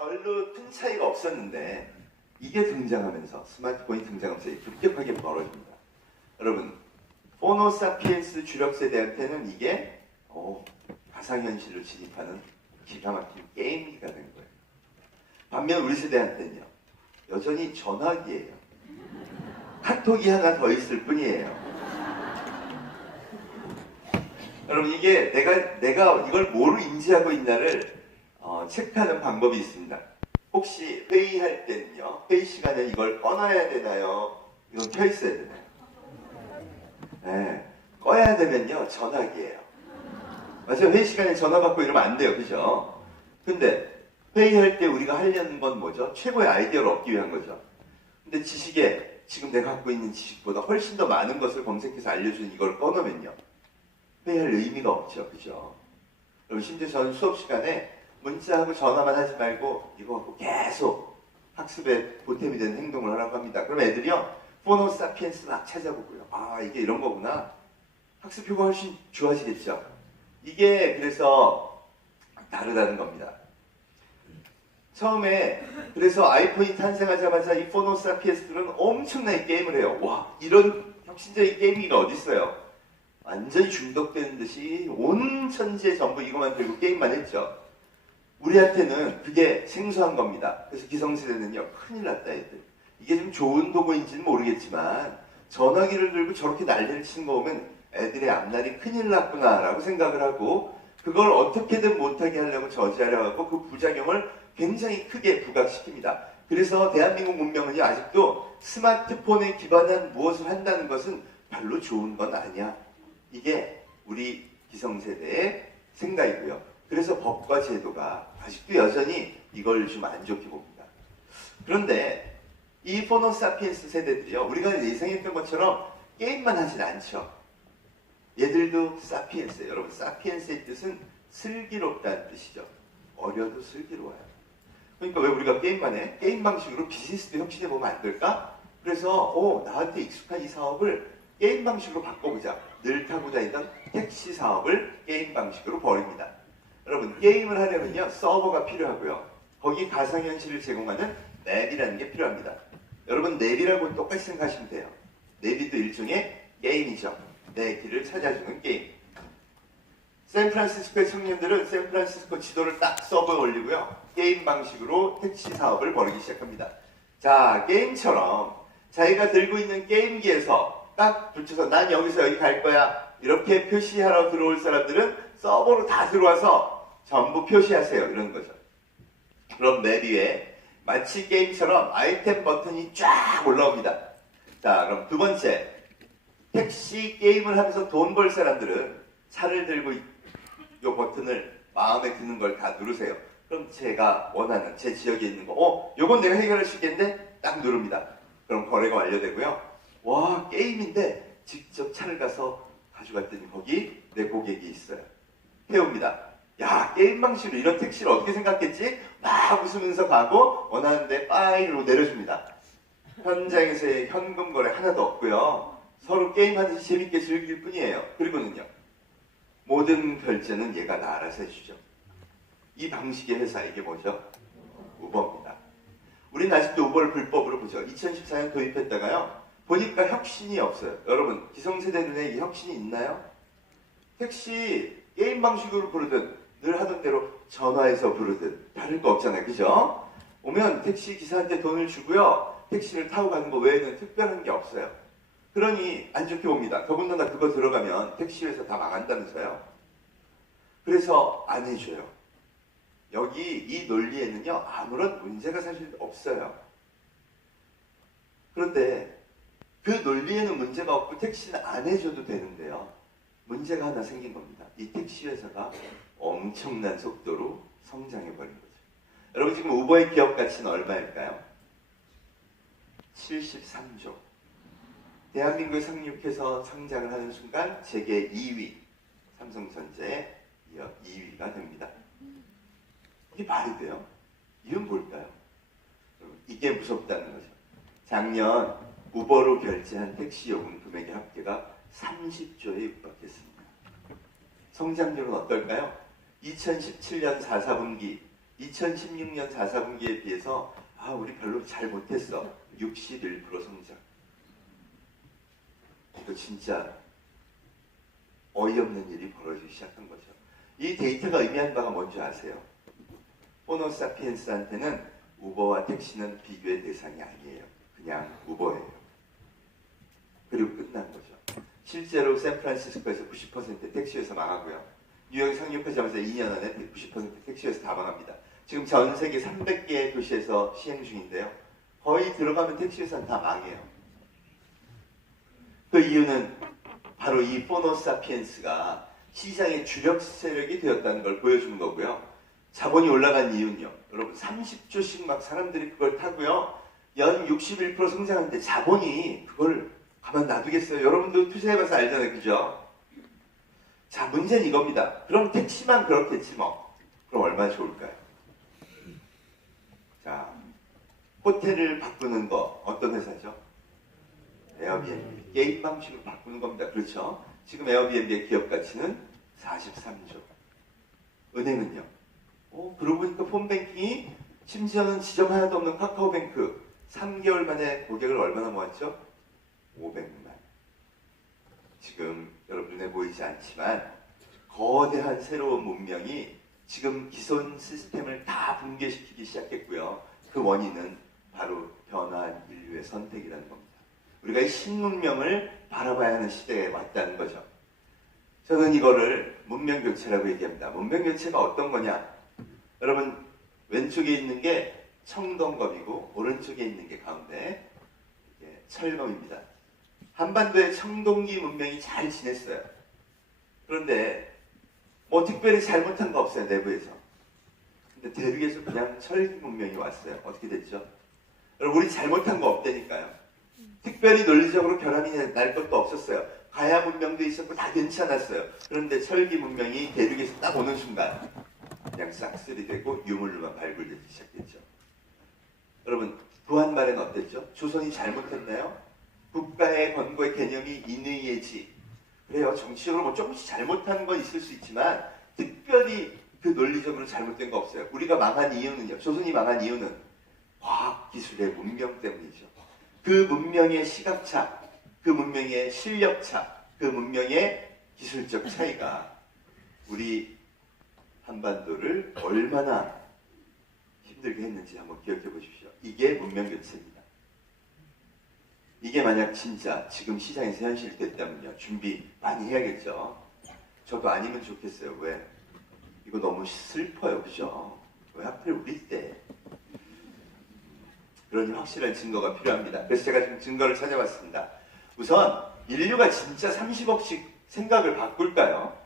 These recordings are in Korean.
별로 큰 차이가 없었는데 이게 등장하면서 스마트폰이 등장하면서 급격하게 벌어집니다. 여러분, 호모사피엔스 주력 세대한테는 이게 가상현실로 진입하는 기가 막힌 게임기가 된 거예요. 반면 우리 세대한테는요, 여전히 전화기예요. 카톡이 하나 더 있을 뿐이에요. 여러분, 이게 내가 이걸 뭐로 인지하고 있나를 체크하는 방법이 있습니다. 혹시 회의할 때는요, 회의 시간에 이걸 꺼놔야 되나요? 이건 켜 있어야 되나요? 네, 꺼야 되면요, 전화기예요. 맞아요. 회의 시간에 전화 받고 이러면 안 돼요. 그죠? 근데 회의할 때 우리가 하려는 건 뭐죠? 최고의 아이디어를 얻기 위한 거죠. 근데 지식에 지금 내가 갖고 있는 지식보다 훨씬 더 많은 것을 검색해서 알려주는 이걸 꺼놓으면요, 회의할 의미가 없죠. 그죠? 그럼 심지어 저는 수업 시간에 문자하고 전화만 하지 말고 이거 갖고 계속 학습에 보탬이 되는 행동을 하라고 합니다. 그럼 애들이요, 호모사피엔스 막 찾아보고요. 아, 이게 이런 거구나. 학습 효과가 훨씬 좋아지겠죠. 이게 그래서 다르다는 겁니다. 처음에 그래서 아이폰이 탄생하자마자 이 호모사피엔스들은 엄청나게 게임을 해요. 와, 이런 혁신적인 게임기가 어디 있어요? 완전히 중독되는 듯이 온 천지에 전부 이것만 들고 게임만 했죠. 우리한테는 그게 생소한 겁니다. 그래서 기성세대는요, 큰일 났다 애들. 이게 좀 좋은 도구인지는 모르겠지만 전화기를 들고 저렇게 난리를 치는 거 보면 애들의 앞날이 큰일 났구나 라고 생각을 하고, 그걸 어떻게든 못하게 하려고 저지하려고 하고 그 부작용을 굉장히 크게 부각시킵니다. 그래서 대한민국 문명은요, 아직도 스마트폰에 기반한 무엇을 한다는 것은 별로 좋은 건 아니야. 이게 우리 기성세대의 생각이고요. 그래서 법과 제도가 아직도 여전히 이걸 좀 안 좋게 봅니다. 그런데 이 호모사피엔스 세대들이요, 우리가 예상했던 것처럼 게임만 하진 않죠. 얘들도 사피엔스예요. 여러분, 사피엔스의 뜻은 슬기롭다는 뜻이죠. 어려도 슬기로워요. 그러니까 왜 우리가 게임만 해? 게임 방식으로 비즈니스도 혁신해보면 안 될까? 그래서 나한테 익숙한 이 사업을 게임 방식으로 바꿔보자. 늘 타고 다니던 택시 사업을 게임 방식으로 벌입니다. 여러분, 게임을 하려면요, 서버가 필요하고요, 거기 가상현실을 제공하는 맵이라는 게 필요합니다. 여러분, 맵이라고 똑같이 생각하시면 돼요. 맵이도 일종의 게임이죠. 내 길을 찾아주는 게임. 샌프란시스코의 청년들은 샌프란시스코 지도를 딱 서버에 올리고요, 게임 방식으로 택시 사업을 벌이기 시작합니다. 자, 게임처럼 자기가 들고 있는 게임기에서 딱 붙여서 난 여기서 여기 갈 거야 이렇게 표시하러 들어올 사람들은 서버로 다 들어와서 전부 표시하세요 이런 거죠. 그럼 맵 위에 마치 게임처럼 아이템 버튼이 쫙 올라옵니다. 자, 그럼 두 번째, 택시 게임을 하면서 돈 벌 사람들은 차를 들고 이 버튼을 마음에 드는 걸 다 누르세요. 그럼 제가 원하는 제 지역에 있는 거, 요건 내가 해결할 수 있겠는데 딱 누릅니다. 그럼 거래가 완료되고요. 와, 게임인데 직접 차를 가서 가져갔더니 거기 내 고객이 있어요. 태웁니다. 야, 게임 방식으로 이런 택시를 어떻게 생각했지? 막 웃으면서 가고 원하는데 빠이로 내려줍니다. 현장에서의 현금 거래 하나도 없고요. 서로 게임하듯이 재밌게 즐길 뿐이에요. 그리고는요, 모든 결제는 얘가 다 알아서 해주죠. 이 방식의 회사, 이게 뭐죠? 우버입니다. 우리는 아직도 우버를 불법으로 보죠. 2014년 도입했다가요, 보니까 혁신이 없어요. 여러분, 기성세대 눈에 이 혁신이 있나요? 택시 게임 방식으로 부르든 늘 하던 대로 전화해서 부르든 다를 거 없잖아요. 그죠? 오면 택시 기사한테 돈을 주고요, 택시를 타고 가는 거 외에는 특별한 게 없어요. 그러니 안 좋게 봅니다. 더군다나 그거 들어가면 택시회사 다 망한다면서요. 그래서 안 해줘요. 여기 이 논리에는요, 아무런 문제가 사실 없어요. 그런데 그 논리에는 문제가 없고 택시는 안 해줘도 되는데요, 문제가 하나 생긴 겁니다. 이 택시회사가 엄청난 속도로 성장해버린 거죠. 여러분, 지금 우버의 기업 가치는 얼마일까요? 73조. 대한민국에 상륙해서 성장을 하는 순간 세계 2위, 삼성전자에 이어 2위가 됩니다. 이게 말이 돼요? 이건 뭘까요? 이게 무섭다는 거죠. 작년 우버로 결제한 택시 요금 금액의 합계가 30조에 육박했습니다. 성장률은 어떨까요? 2017년 4, 4분기 2016년 4사분기에 비해서 우리 별로 잘 못했어. 61% 성장. 이거 진짜 어이없는 일이 벌어지기 시작한 거죠. 이 데이터가 의미하는 바가 뭔지 아세요? 호모사피엔스한테는 우버와 택시는 비교의 대상이 아니에요. 그냥 우버예요. 그리고 끝난 거죠. 실제로 샌프란시스코에서 90% 택시회사 망하고요. 뉴욕에 상륙하자마자 2년 안에 90% 택시회사 다 망합니다. 지금 전 세계 300개의 도시에서 시행 중인데요. 거의 들어가면 택시회사는 다 망해요. 그 이유는 바로 이 포노사피엔스가 시장의 주력 세력이 되었다는 걸 보여주는 거고요. 자본이 올라간 이유는요. 여러분 30조씩 막 사람들이 그걸 타고요. 연 61% 성장하는데 자본이 그걸 가만 놔두겠어요. 여러분도 투자해봐서 알잖아요. 그죠? 자, 문제는 이겁니다. 그럼 택시만 그렇겠지 뭐. 그럼 얼마나 좋을까요? 자, 호텔을 바꾸는 거 어떤 회사죠? 에어비앤비. 게임 방식으로 바꾸는 겁니다. 그렇죠? 지금 에어비앤비의 기업 가치는 43조. 은행은요? 그러고 보니까 폰뱅킹이 심지어는 지점 하나도 없는 카카오뱅크 3개월 만에 고객을 얼마나 모았죠? 500만. 지금 여러분 눈에 보이지 않지만 거대한 새로운 문명이 지금 기존 시스템을 다 붕괴시키기 시작했고요. 그 원인은 바로 변화한 인류의 선택이라는 겁니다. 우리가 이 신문명을 바라봐야 하는 시대에 왔다는 거죠. 저는 이거를 문명교체라고 얘기합니다. 문명교체가 어떤 거냐? 여러분 왼쪽에 있는 게 청동검이고 오른쪽에 있는 게 가운데 철검입니다. 한반도의 청동기 문명이 잘 지냈어요. 그런데 뭐 특별히 잘못한 거 없어요. 내부에서. 근데 대륙에서 그냥 철기 문명이 왔어요. 어떻게 됐죠? 여러분 우리 잘못한 거 없다니까요. 특별히 논리적으로 결함이 날 것도 없었어요. 가야 문명도 있었고 다 괜찮았어요. 그런데 철기 문명이 대륙에서 딱 오는 순간 그냥 싹쓸이 되고 유물로만 발굴되기 시작했죠. 여러분 부한말은 어땠죠? 조선이 잘못했나요? 국가의 권고의 개념이 인의예지. 그래요. 정치적으로 뭐 조금씩 잘못한 건 있을 수 있지만 특별히 그 논리적으로 잘못된 거 없어요. 우리가 망한 이유는요. 조선이 망한 이유는 과학기술의 문명 때문이죠. 그 문명의 시각차, 그 문명의 실력차, 그 문명의 기술적 차이가 우리 한반도를 얼마나 힘들게 했는지 한번 기억해 보십시오. 이게 문명교체입니다. 이게 만약 진짜 지금 시장에서 현실됐다면요. 준비 많이 해야겠죠. 저도 아니면 좋겠어요. 왜? 이거 너무 슬퍼요. 그죠? 왜 하필 우리 때? 그러니 확실한 증거가 필요합니다. 그래서 제가 지금 증거를 찾아봤습니다. 우선 인류가 진짜 30억씩 생각을 바꿀까요?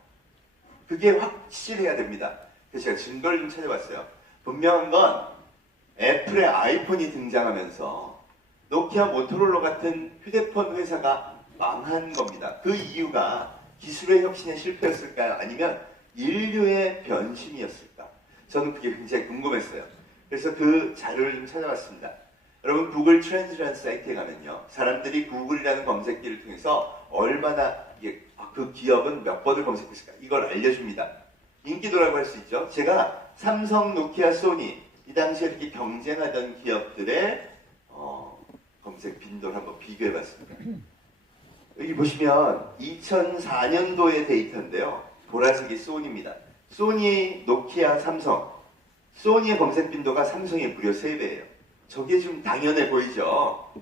그게 확실해야 됩니다. 그래서 제가 증거를 좀 찾아봤어요. 분명한 건 애플의 아이폰이 등장하면서 노키아, 모토로라 같은 휴대폰 회사가 망한 겁니다. 그 이유가 기술의 혁신의 실패였을까요? 아니면 인류의 변심이었을까? 저는 그게 굉장히 궁금했어요. 그래서 그 자료를 좀 찾아봤습니다. 여러분 구글 트렌드라는 사이트에 가면요. 사람들이 구글이라는 검색기를 통해서 얼마나 그 기업은 몇 번을 검색했을까? 이걸 알려줍니다. 인기도라고 할 수 있죠. 제가 삼성, 노키아, 소니 이 당시에 이렇게 경쟁하던 기업들의 검색 빈도를 한번 비교해봤습니다. 여기 보시면 2004년도의 데이터인데요. 보라색이 소니입니다. 소니, 노키아, 삼성. 소니의 검색 빈도가 삼성의 무려 3배예요. 저게 좀 당연해 보이죠?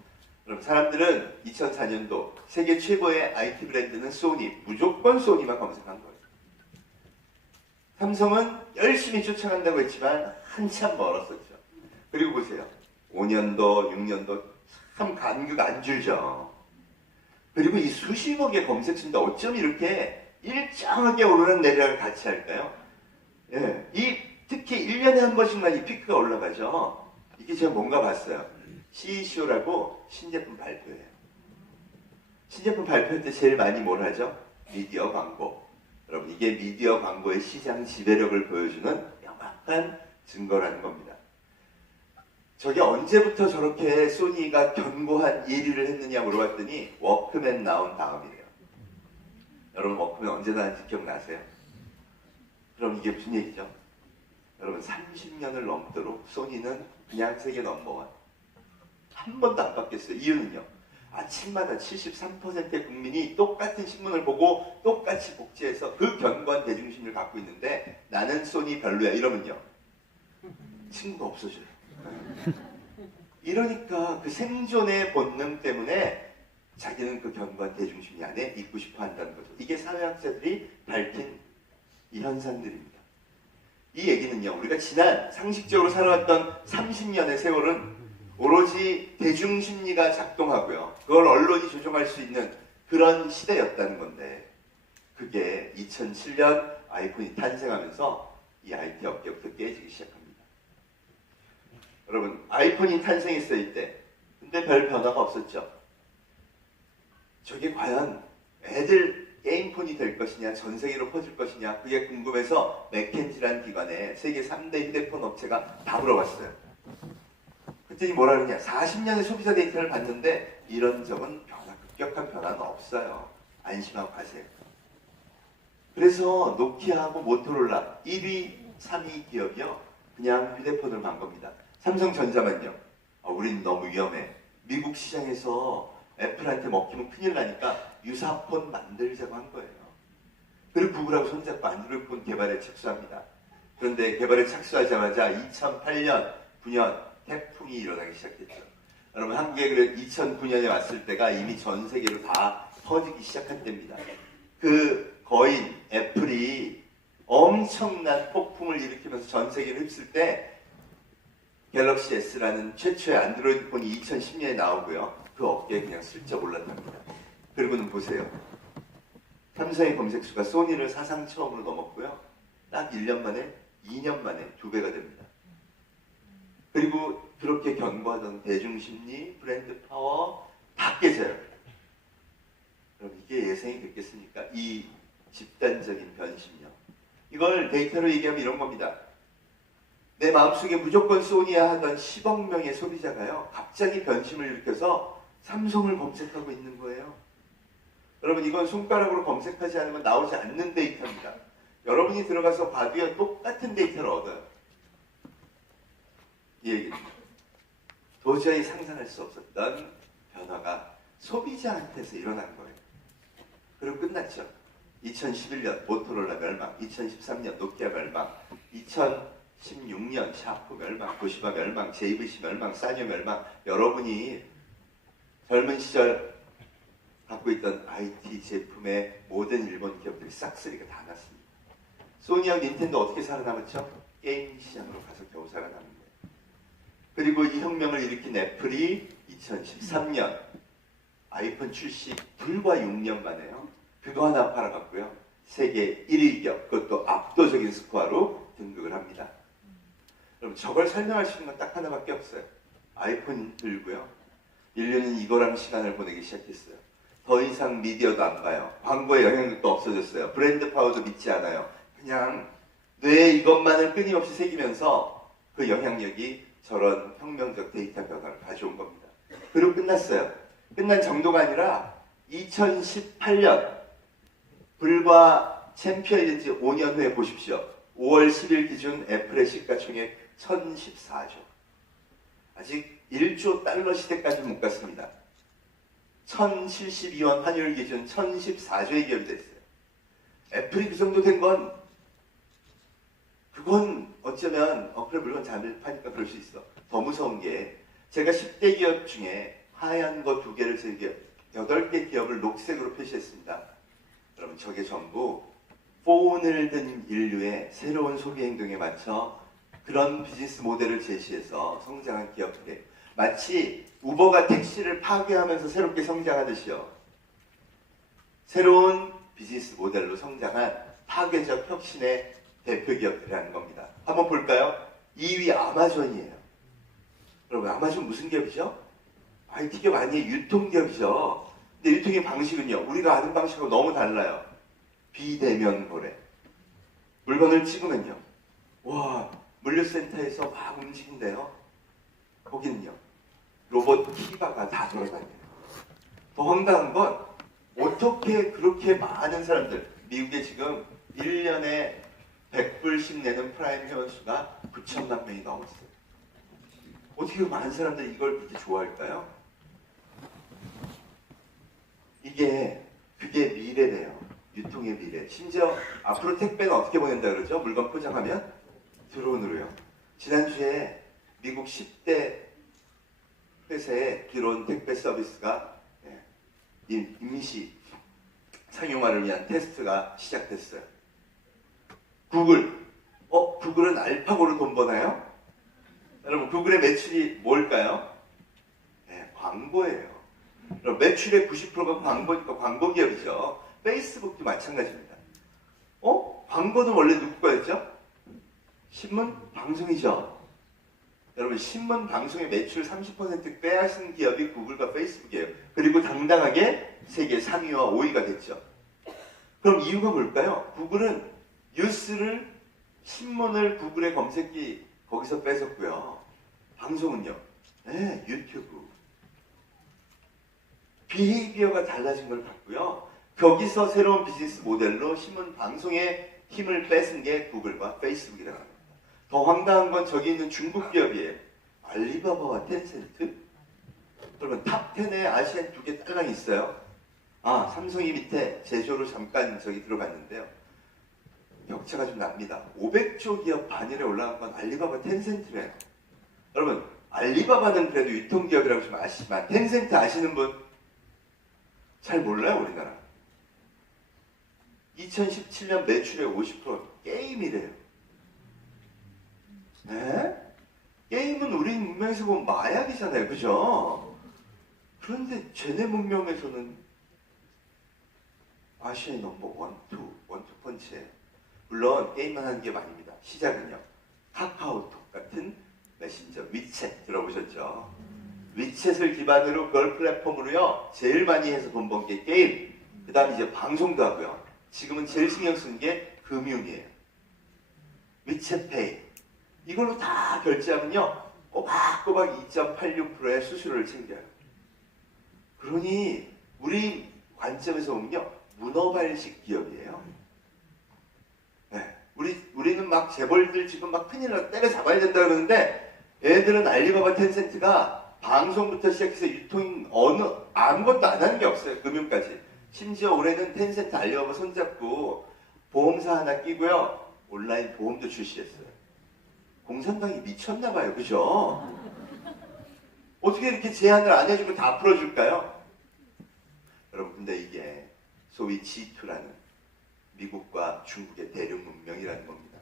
그럼 사람들은 2004년도 세계 최고의 IT 브랜드는 소니, 무조건 소니만 검색한 거예요. 삼성은 열심히 쫓아간다고 했지만 한참 멀었었죠. 그리고 보세요. 5년도, 6년도 참 간격 안 줄죠. 그리고 이 수십억의 검색 수인데 어쩜 이렇게 일정하게 오르는 내리락을 같이 할까요? 예, 특히 1년에 한 번씩만 이 피크가 올라가죠. 이게 제가 뭔가 봤어요. CECO라고 신제품 발표예요. 신제품 발표할 때 제일 많이 뭘 하죠? 미디어 광고. 여러분 이게 미디어 광고의 시장 지배력을 보여주는 명확한 증거라는 겁니다. 저게 언제부터 저렇게 소니가 견고한 1위를 했느냐 물어봤더니 워크맨 나온 다음이래요. 여러분 워크맨 언제 나왔는지 기억나세요? 그럼 이게 무슨 얘기죠? 여러분 30년을 넘도록 소니는 그냥 세계 넘버원. 한 번도 안 바뀌었어요. 이유는요. 아침마다 73%의 국민이 똑같은 신문을 보고 똑같이 복제해서 그 견고한 대중심을 갖고 있는데 나는 소니 별로야 이러면요. 친구가 없어져요. 이러니까 그 생존의 본능 때문에 자기는 그 견고한 대중심리 안에 있고 싶어 한다는 거죠. 이게 사회학자들이 밝힌 이 현상들입니다. 이 얘기는요. 우리가 지난 상식적으로 살아왔던 30년의 세월은 오로지 대중심리가 작동하고요. 그걸 언론이 조종할 수 있는 그런 시대였다는 건데 그게 2007년 아이폰이 탄생하면서 이 IT 업계부터 깨지기 시작합니다. 여러분 아이폰이 탄생했을 때 근데 별 변화가 없었죠. 저게 과연 애들 게임폰이 될 것이냐 전 세계로 퍼질 것이냐 그게 궁금해서 맥켄지라는 기관에 세계 3대 휴대폰 업체가 다 물어봤어요. 그랬더니 뭐라 그러냐 40년의 소비자 데이터를 봤는데 이런 점은 급격한 변화는 없어요. 안심하고 가세요. 그래서 노키아하고 모토로라 1위, 3위 기업이요 그냥 휴대폰을 만 겁니다. 삼성전자만요. 우린 너무 위험해. 미국 시장에서 애플한테 먹히면 큰일 나니까 유사폰 만들자고 한 거예요. 그리고 구글하고 손잡고 안드로이드폰 개발에 착수합니다. 그런데 개발에 착수하자마자 2008년, 9년 태풍이 일어나기 시작했죠. 여러분 한국에 2009년에 왔을 때가 이미 전 세계로 다 퍼지기 시작한 때입니다. 그 거인 애플이 엄청난 폭풍을 일으키면서 전 세계를 휩쓸 때 갤럭시 S라는 최초의 안드로이드 폰이 2010년에 나오고요. 그 업계에 그냥 슬쩍 올랐답니다. 그리고는 보세요. 삼성의 검색수가 소니를 사상 처음으로 넘었고요. 딱 1년 만에, 2년 만에 2배가 됩니다. 그리고 그렇게 견고하던 대중심리, 브랜드 파워 다 깨져요. 그럼 이게 예상이 됐겠습니까? 이 집단적인 변심력. 이걸 데이터로 얘기하면 이런 겁니다. 내 마음속에 무조건 소니야 하던 10억 명의 소비자가요. 갑자기 변심을 일으켜서 삼성을 검색하고 있는 거예요. 여러분 이건 손가락으로 검색하지 않으면 나오지 않는 데이터입니다. 여러분이 들어가서 봐도요. 똑같은 데이터를 얻어요. 이 얘기입니다. 도저히 상상할 수 없었던 변화가 소비자한테서 일어난 거예요. 그리고 끝났죠. 2011년 모토로라 멸망, 2013년 노키아 멸망, 2016년 샤프 멸망, 도시바 멸망, JVC 멸망, 사니오 멸망. 여러분이 젊은 시절 갖고 있던 IT 제품의 모든 일본 기업들이 싹쓸이가 다 났습니다. 소니하고 닌텐도 어떻게 살아남았죠? 게임 시장으로 가서 겨우 살아남은 거예요. 그리고 이 혁명을 일으킨 애플이 2013년 아이폰 출시 불과 6년 만에요. 그거 하나 팔아갔고요. 세계 1위 기업, 그것도 압도적인 스코어로 등극을 합니다. 여러분 저걸 설명할 수 있는 건 딱 하나밖에 없어요. 아이폰 들고요. 인류는 이거랑 시간을 보내기 시작했어요. 더 이상 미디어도 안 봐요. 광고의 영향력도 없어졌어요. 브랜드 파워도 믿지 않아요. 그냥 뇌에 이것만을 끊임없이 새기면서 그 영향력이 저런 혁명적 데이터 변화를 가져온 겁니다. 그리고 끝났어요. 끝난 정도가 아니라 2018년 불과 챔피언이 된 지 5년 후에 보십시오. 5월 10일 기준 애플의 시가총액 1014조. 아직 1조 달러 시대까지 못 갔습니다. 1072원 환율 기준 1014조의 기업이 됐어요. 애플이 그 정도 된 건 그건 어쩌면 그래 물론 잘 파니까 그럴 수 있어. 더 무서운 게 제가 10대 기업 중에 하얀 거 2개를 제기업 8개 기업을 녹색으로 표시했습니다. 여러분 저게 전부 폰을 든 인류의 새로운 소비 행동에 맞춰 그런 비즈니스 모델을 제시해서 성장한 기업들이에요. 마치 우버가 택시를 파괴하면서 새롭게 성장하듯이요. 새로운 비즈니스 모델로 성장한 파괴적 혁신의 대표 기업들이라는 겁니다. 한번 볼까요? 2위 아마존이에요. 여러분 아마존 무슨 기업이죠? IT 기업 아니에요. 유통기업이죠. 근데 유통의 방식은요. 우리가 아는 방식하고 너무 달라요. 비대면 거래. 물건을 찍으면요. 와 물류센터에서 막 움직인대요. 거기는요. 로봇 키바가 다 돌아다녀요. 더 황당한 건 어떻게 그렇게 많은 사람들 미국에 지금 1년에 100불씩 내는 프라임 회원수가 9천만 명이 넘었어요. 어떻게 많은 사람들이 이걸 그렇게 좋아할까요? 그게 미래래요. 유통의 미래. 심지어 앞으로 택배는 어떻게 보낸다 그러죠? 물건 포장하면 드론으로요. 지난주에 미국 10대 회사의 드론 택배 서비스가 임시 상용화를 위한 테스트가 시작됐어요. 구글은 알파고로 돈 버나요? 여러분, 구글의 매출이 뭘까요? 네, 광고예요. 그럼 매출의 90%가 광고니까 광고 기업이죠. 페이스북도 마찬가지입니다. 광고는 원래 누구 거였죠? 신문, 방송이죠. 여러분, 신문, 방송의 매출 30% 빼앗은 기업이 구글과 페이스북이에요. 그리고 당당하게 세계 3위와 5위가 됐죠. 그럼 이유가 뭘까요? 구글은 뉴스를, 신문을 구글의 검색기 거기서 뺏었고요. 방송은요? 네, 유튜브. 비헤이비어가 달라진 걸 봤고요. 거기서 새로운 비즈니스 모델로 신문, 방송의 힘을 뺏은 게 구글과 페이스북이라고 합니다. 더 황당한 건 저기 있는 중국 기업이에요. 알리바바와 텐센트? 그러면 탑10에 아시안 2개 딸랑 있어요. 삼성이 밑에 제조로 잠깐 저기 들어갔는데요. 격차가 좀 납니다. 500조 기업 반열에 올라간 건 알리바바, 텐센트래요. 여러분, 알리바바는 그래도 유통기업이라고 좀 아시지만 텐센트 아시는 분? 잘 몰라요, 우리나라. 2017년 매출의 50% 게임이래요. 네? 게임은 우리 문명에서 보면 마약이잖아요, 그죠? 그런데 쟤네 문명에서는 아시아의 넘버 1, 2 펀치예요. 물론 게임만 하는 게 아닙니다. 시작은요. 카카오톡 같은 메신저, 위챗 들어보셨죠? 위챗을 기반으로 그걸 플랫폼으로요. 제일 많이 해서 돈 번 게 게임. 그 다음에 이제 방송도 하고요. 지금은 제일 신경 쓰는 게 금융이에요. 위챗페이. 이걸로 다 결제하면요. 꼬박꼬박 2.86%의 수수료를 챙겨요. 그러니 우리 관점에서 보면요. 문어발식 기업이에요. 네. 우리는 막 재벌들 지금 막 큰일 나 때려잡아야 된다 그러는데 얘들은 알리바바, 텐센트가 방송부터 시작해서 유통 아무것도 안 하는 게 없어요. 금융까지. 심지어 올해는 텐센트, 알리바바 손잡고 보험사 하나 끼고요. 온라인 보험도 출시했어요. 공산당이 미쳤나봐요. 그죠? 어떻게 이렇게 제한을 안 해주고 다 풀어줄까요? 여러분, 근데 이게 소위 G2라는 미국과 중국의 대륙 문명이라는 겁니다.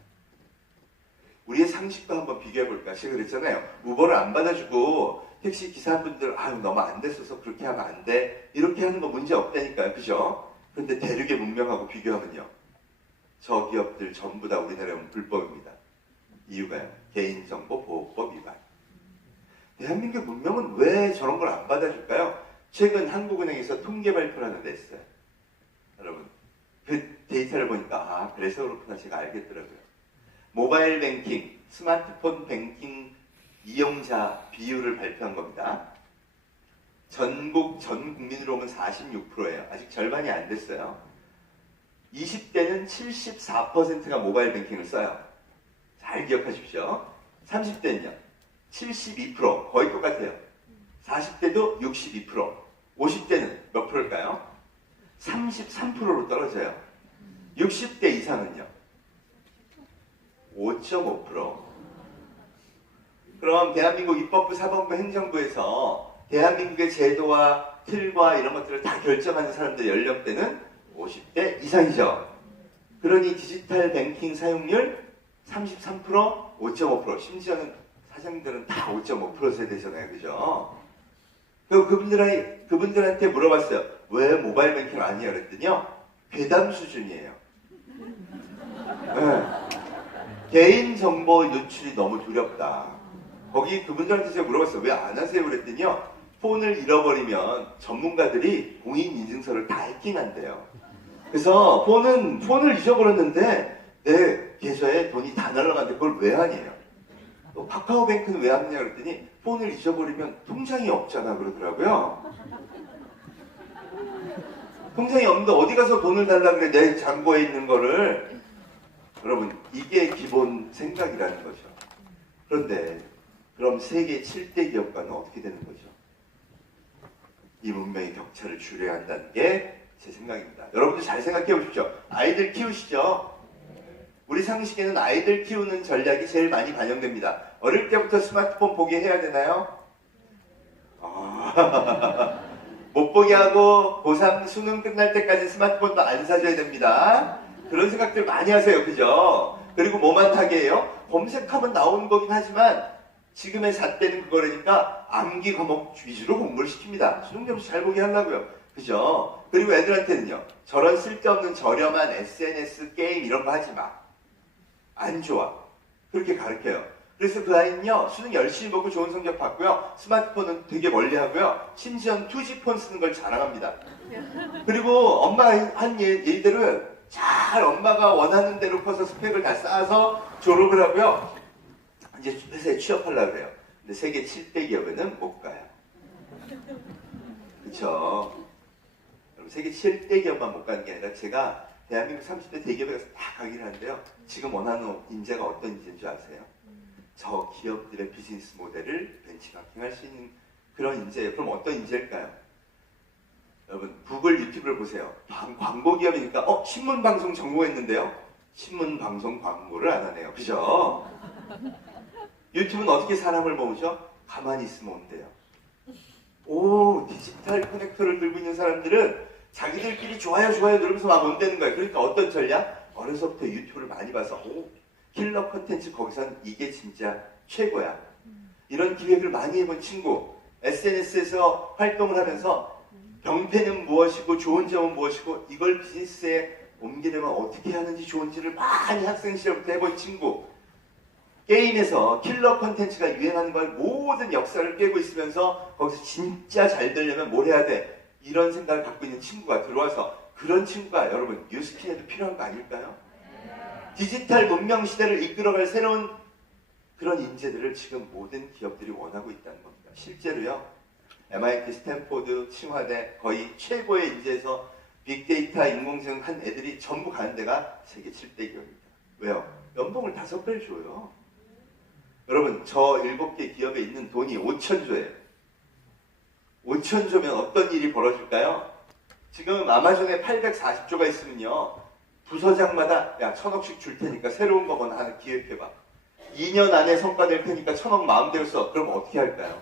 우리의 상식과 한번 비교해볼까? 제가 그랬잖아요. 우버를 안 받아주고 택시 기사분들 너무 안 됐어서 그렇게 하면 안 돼. 이렇게 하는 거 문제 없다니까요. 그죠? 그런데 대륙의 문명하고 비교하면요. 저 기업들 전부 다 우리나라에 불법입니다. 이유가요. 개인정보보호법 위반. 대한민국 문명은 왜 저런 걸 안 받아줄까요? 최근 한국은행에서 통계 발표를 하나 냈어요. 여러분, 그 데이터를 보니까 그래서 그렇구나 제가 알겠더라고요. 모바일 뱅킹, 스마트폰 뱅킹 이용자 비율을 발표한 겁니다. 전 국민으로 보면 46%예요. 아직 절반이 안 됐어요. 20대는 74%가 모바일 뱅킹을 써요. 잘 기억하십시오. 30대는요. 72% 거의 똑같아요. 40대도 62%. 50대는 몇 프로일까요? 33%로 떨어져요. 60대 이상은요. 5.5%. 그럼 대한민국 입법부, 사법부, 행정부에서 대한민국의 제도와 틀과 이런 것들을 다 결정하는 사람들 연령대는 50대 이상이죠. 그러니 디지털 뱅킹 사용률 33%, 5.5%. 심지어는 사장님들은 다 5.5% 세대잖아요. 그죠? 그분들한테 물어봤어요. 왜 모바일 뱅킹 아니에요? 그랬더니요. 괴담 수준이에요. 네. 개인정보 유출이 너무 두렵다. 거기 그분들한테 제가 물어봤어요. 왜 안 하세요? 그랬더니요. 폰을 잃어버리면 전문가들이 공인인증서를 다 해킹한대요. 그래서 폰을 잊어버렸는데 내 계좌에 돈이 다 날아갔는데 그걸 왜 하냐요. 또 카카오뱅크는 왜 하느냐 그랬더니 폰을 잊어버리면 통장이 없잖아 그러더라고요. 통장이 없는데 어디 가서 돈을 달라 그래 내 잔고에 있는 거를. 여러분, 이게 기본 생각이라는 거죠. 그런데 그럼 세계 7대 기업과는 어떻게 되는 거죠? 이 문명의 격차를 줄여야 한다는 게 제 생각입니다. 여러분들 잘 생각해 보십시오. 아이들 키우시죠? 우리 상식에는 아이들 키우는 전략이 제일 많이 반영됩니다. 어릴 때부터 스마트폰 보게 해야 되나요? 못 보게 하고 고3 수능 끝날 때까지 스마트폰도 안 사줘야 됩니다. 그런 생각들 많이 하세요. 그죠? 그리고 뭐만 하게 해요? 검색하면 나오는 거긴 하지만 지금의 잣대는 그거라니까 암기 과목 위주로 공부를 시킵니다. 수능 점수 잘 보게 하려고요. 그죠? 그리고 애들한테는요. 저런 쓸데없는 저렴한 SNS 게임 이런 거 하지 마. 안 좋아. 그렇게 가르쳐요. 그래서 그 아이는요. 수능 열심히 보고 좋은 성적 받고요. 스마트폰은 되게 멀리 하고요. 심지어는 2G 폰 쓰는 걸 자랑합니다. 그리고 엄마가 한 일들은 잘 엄마가 원하는 대로 커서 스펙을 다 쌓아서 졸업을 하고요. 이제 회사에 취업하려고 그래요. 근데 세계 7대 기업에는 못 가요. 그쵸? 여러분, 세계 7대 기업만 못 가는 게 아니라 제가 대한민국 30대 대기업에 가서 다 가기를 하는데요. 지금 원하는 인재가 어떤 인재인 줄 아세요? 저 기업들의 비즈니스 모델을 벤치마킹 할 수 있는 그런 인재예요. 그럼 어떤 인재일까요? 여러분, 구글 유튜브를 보세요. 광고 기업이니까 신문방송 전공했는데요. 신문방송 광고를 안 하네요. 그죠? 유튜브는 어떻게 사람을 모으죠? 가만히 있으면 온대요. 오, 디지털 커넥터를 들고 있는 사람들은 자기들끼리 좋아요 누르면서 막 온다는 거예요. 그러니까 어떤 전략? 어려서부터 유튜브를 많이 봐서 킬러 컨텐츠 거기선 이게 진짜 최고야. 이런 기획을 많이 해본 친구, SNS에서 활동을 하면서 병폐는 무엇이고 좋은 점은 무엇이고 이걸 비즈니스에 옮기려면 어떻게 하는지 좋은지를 많이 학생 시절부터 해본 친구, 게임에서 킬러 콘텐츠가 유행하는 걸 모든 역사를 깨고 있으면서 거기서 진짜 잘 되려면 뭘 해야 돼? 이런 생각을 갖고 있는 친구가 들어와서 그런 친구가 여러분 뉴스킨에도 필요한 거 아닐까요? 디지털 문명 시대를 이끌어갈 새로운 그런 인재들을 지금 모든 기업들이 원하고 있다는 겁니다. 실제로요. MIT, 스탠포드,清华대 거의 최고의 인재에서 빅데이터, 인공지능 한 애들이 전부 가는 데가 세계 7대 기업입니다. 왜요? 연봉을 5배를 줘요. 여러분, 저 7개 기업에 있는 돈이 5천조예요. 5천조면 어떤 일이 벌어질까요? 지금 아마존에 840조가 있으면요. 부서장마다 야 1,000억씩 줄 테니까 새로운 거 뭐 하나 기획해봐. 2년 안에 성과 낼 테니까 1,000억 마음대로 써. 그럼 어떻게 할까요?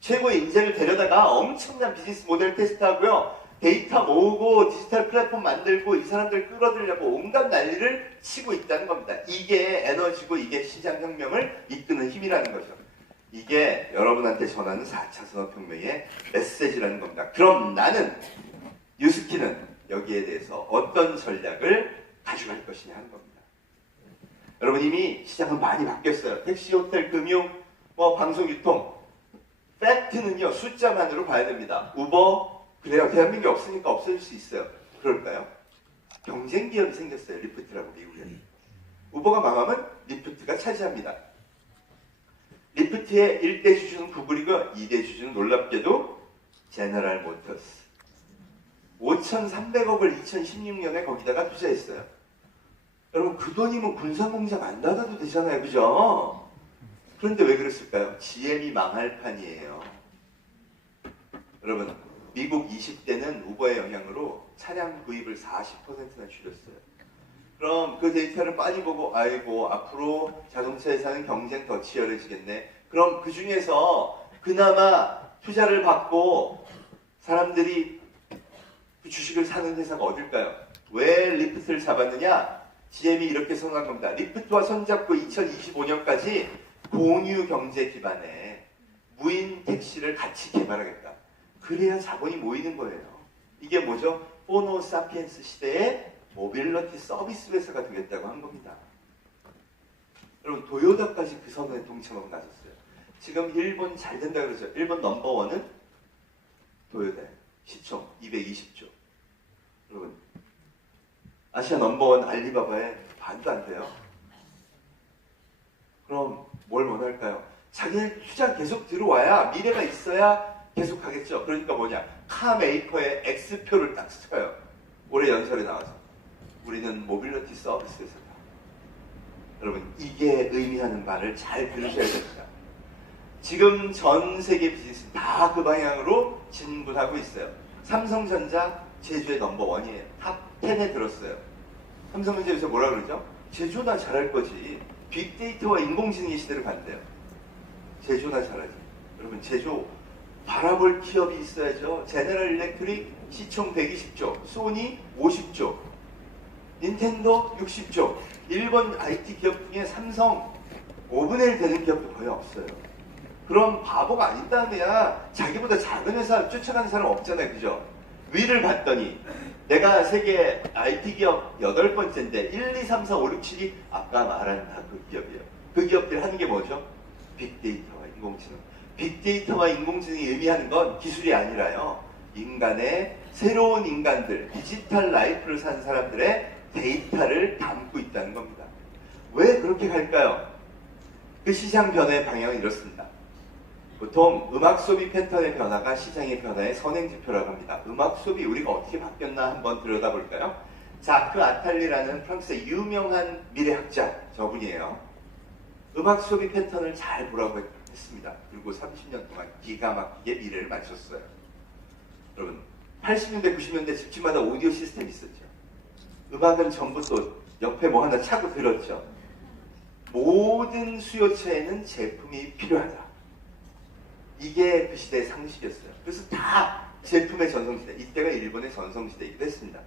최고의 인재를 데려다가 엄청난 비즈니스 모델 테스트하고요. 데이터 모으고 디지털 플랫폼 만들고 이 사람들 끌어들이려고 온갖 난리를 치고 있다는 겁니다. 이게 에너지고 이게 시장혁명을 이끄는 힘이라는 거죠. 이게 여러분한테 전하는 4차 산업혁명의 메시지라는 겁니다. 그럼 나는 뉴스킨은 여기에 대해서 어떤 전략을 가져갈 것이냐 하는 겁니다. 여러분 이미 시장은 많이 바뀌었어요. 택시, 호텔, 금융, 방송, 유통. 팩트는요 숫자만으로 봐야 됩니다. 우버 그래요. 대한민국이 없으니까 없어질 수 있어요. 그럴까요? 경쟁 기업이 생겼어요. 리프트라고 미국에. 우버가 망하면 리프트가 차지합니다. 리프트의 1대 주주는 구글이고 2대 주주는 놀랍게도 제너럴 모터스. 5,300억을 2016년에 거기다가 투자했어요. 여러분 그 돈이면 군산공장 안 닫아도 되잖아요. 그죠? 그런데 왜 그랬을까요? GM이 망할 판이에요. 여러분 미국 20대는 우버의 영향으로 차량 구입을 40%나 줄였어요. 그럼 그 데이터를 빨리 보고 아이고 앞으로 자동차 회사는 경쟁 더 치열해지겠네. 그럼 그 중에서 그나마 투자를 받고 사람들이 그 주식을 사는 회사가 어딜까요? 왜 리프트를 잡았느냐? GM이 이렇게 선언한 겁니다. 리프트와 손잡고 2025년까지 공유 경제 기반의 무인 택시를 같이 개발하겠다. 그래야 자본이 모이는 거예요. 이게 뭐죠? 호모 사피엔스 시대의 모빌리티 서비스 회사가 되겠다고 한 겁니다. 여러분 도요타까지 그 선언에 동참하고 나섰어요. 지금 일본 잘 된다 그러죠. 일본 넘버원은 도요타예요. 시총 220조. 여러분 아시아 넘버원 알리바바의 반도 안 돼요. 그럼 뭘 원할까요? 자기네 투자 계속 들어와야 미래가 있어야 계속 가겠죠. 그러니까 뭐냐? 카 메이커의 X표를 딱 쳐요. 올해 연설에 나와서. 우리는 모빌리티 서비스 회사다. 여러분 이게 의미하는 바를 잘 들으셔야 됩니다. 지금 전 세계 비즈니스 다 그 방향으로 진군하고 있어요. 삼성전자 제조의 넘버원이에요. 탑 10에 들었어요. 삼성전자 요새 뭐라 그러죠? 제조나 잘할 거지. 빅데이터와 인공지능의 시대를 간대요. 제조나 잘하지. 여러분 제조 바라볼 기업이 있어야죠. 제너럴 일렉트릭 시총 120조, 소니 50조, 닌텐도 60조. 일본 IT 기업 중에 삼성 5분의 1 되는 기업도 거의 없어요. 그럼 바보가 아닌다면 자기보다 작은 회사 쫓아가는 사람 없잖아요. 그죠? 위를 봤더니 내가 세계 IT 기업 8번째인데 1, 2, 3, 4, 5, 6, 7이 아까 말한 다 그 기업이에요. 그 기업들이 하는 게 뭐죠? 빅데이터와 인공지능. 빅데이터와 인공지능이 의미하는 건 기술이 아니라요. 인간의 새로운 인간들, 디지털 라이프를 사는 사람들의 데이터를 담고 있다는 겁니다. 왜 그렇게 갈까요? 그 시장 변화의 방향은 이렇습니다. 보통 음악 소비 패턴의 변화가 시장의 변화의 선행지표라고 합니다. 음악 소비 우리가 어떻게 바뀌었나 한번 들여다볼까요? 자크 아탈리라는 프랑스의 유명한 미래학자 저분이에요. 음악 소비 패턴을 잘 보라고 했습니다. 그리고 30년 동안 기가 막히게 미래를 맞췄어요. 여러분 80년대 90년대 집집마다 오디오 시스템이 있었죠. 음악은 전부 또 옆에 뭐 하나 차고 들었죠. 모든 수요처에는 제품이 필요하다. 이게 그 시대의 상식이었어요. 그래서 다 제품의 전성시대, 이때가 일본의 전성시대이기도 했습니다.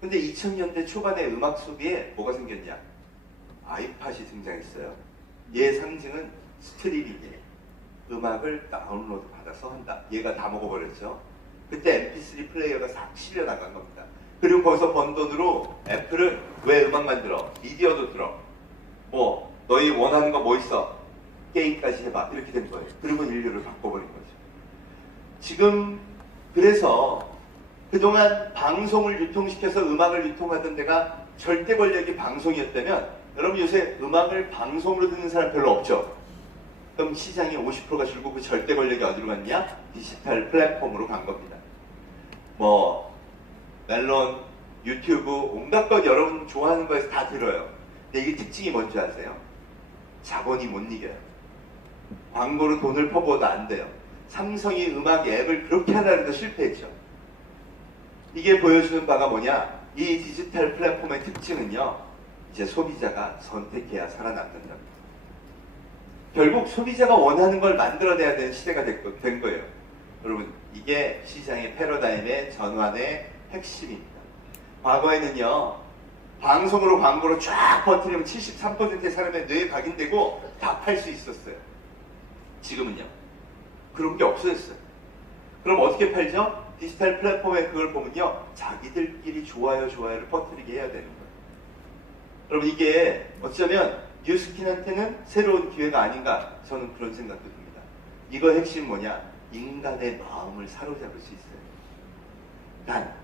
근데 2000년대 초반에 음악 소비에 뭐가 생겼냐? 아이팟이 등장했어요. 얘의 상징은 스트리밍이에요. 음악을 다운로드 받아서 한다. 얘가 다 먹어버렸죠. 그때 MP3 플레이어가 싹 실려 나간 겁니다. 그리고 거기서 번 돈으로 애플은 왜 음악 만들어? 미디어도 들어. 뭐 너희 원하는 거 뭐 있어? 게임까지 해봐. 이렇게 된 거예요. 그리고 인류를 바꿔버린 거죠. 지금 그래서 그동안 방송을 유통시켜서 음악을 유통하던 데가 절대 권력이 방송이었다면 여러분 요새 음악을 방송으로 듣는 사람 별로 없죠? 그럼 시장이 50%가 줄고 그 절대 권력이 어디로 갔냐? 디지털 플랫폼으로 간 겁니다. 뭐 멜론, 유튜브, 온갖 것 여러분 좋아하는 거에서 다 들어요. 근데 이게 특징이 뭔지 아세요? 자본이 못 이겨요. 광고로 돈을 퍼부어도 안 돼요. 삼성이 음악 앱을 그렇게 하려고 해도 실패했죠. 이게 보여주는 바가 뭐냐? 이 디지털 플랫폼의 특징은요. 이제 소비자가 선택해야 살아남는답니다. 결국 소비자가 원하는 걸 만들어내야 되는 시대가 된 거예요. 여러분 이게 시장의 패러다임의 전환의 핵심입니다. 과거에는요. 방송으로 광고로 쫙 버티면 73%의 사람의 뇌에 각인되고 다 팔 수 있었어요. 지금은요. 그런 게 없어졌어요. 그럼 어떻게 팔죠? 디지털 플랫폼에 그걸 보면요. 자기들끼리 좋아요를 퍼뜨리게 해야 되는 거예요. 여러분 이게 어쩌면 뉴스킨한테는 새로운 기회가 아닌가 저는 그런 생각도 듭니다. 이거 핵심 뭐냐? 인간의 마음을 사로잡을 수 있어요. 단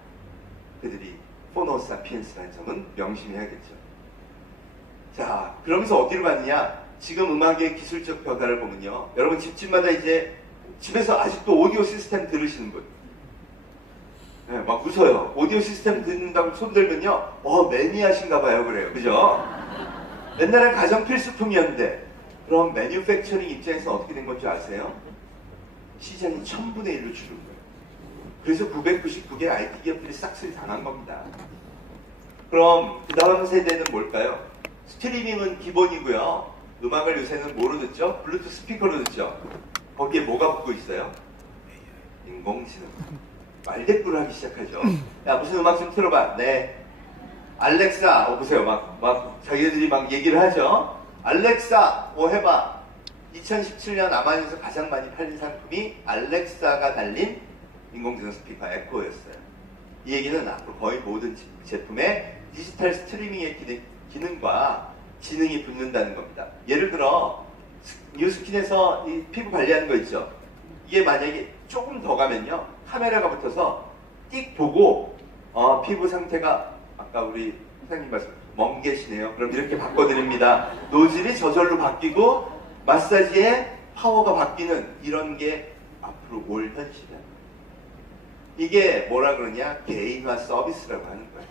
그들이 포노사피엔스라는 점은 명심해야겠죠. 자, 그러면서 어디로 갔느냐? 지금 음악의 기술적 변화를 보면요. 여러분 집집마다 이제 집에서 아직도 오디오 시스템 들으시는 분. 네, 막 웃어요. 오디오 시스템 듣는다고 손 들면요. 매니아신가 봐요. 그래요. 그죠? 옛날엔 가정 필수품이었는데 그럼 매뉴팩처링 입장에서 어떻게 된 건지 아세요? 시장이 1000분의 1로 줄은 거예요. 그래서 999개 IT 기업들이 싹쓸이 당한 겁니다. 그럼 그 다음 세대는 뭘까요? 스트리밍은 기본이고요. 음악을 요새는 뭐로 듣죠? 블루투스 스피커로 듣죠. 거기에 뭐가 붙고 있어요? 인공지능. 말대꾸를 하기 시작하죠. 야 무슨 음악 좀 틀어봐. 네. 알렉사 보세요. 막 자기들이 막 얘기를 하죠. 알렉사 뭐 해봐. 2017년 아마존에서 가장 많이 팔린 상품이 알렉사가 달린 인공지능 스피커 에코였어요. 이 얘기는 앞으로 거의 모든 제품에 디지털 스트리밍의 기능과 지능이 붙는다는 겁니다. 예를 들어 뉴스킨에서 이 피부 관리하는 거 있죠. 이게 만약에 조금 더 가면요. 카메라가 붙어서 띡 보고 피부 상태가 아까 우리 선생님 말씀 멍게시네요. 그럼 이렇게 바꿔드립니다. 노즐이 저절로 바뀌고 마사지의 파워가 바뀌는 이런 게 앞으로 올 현실이야. 이게 뭐라 그러냐? 개인화 서비스라고 하는 거예요.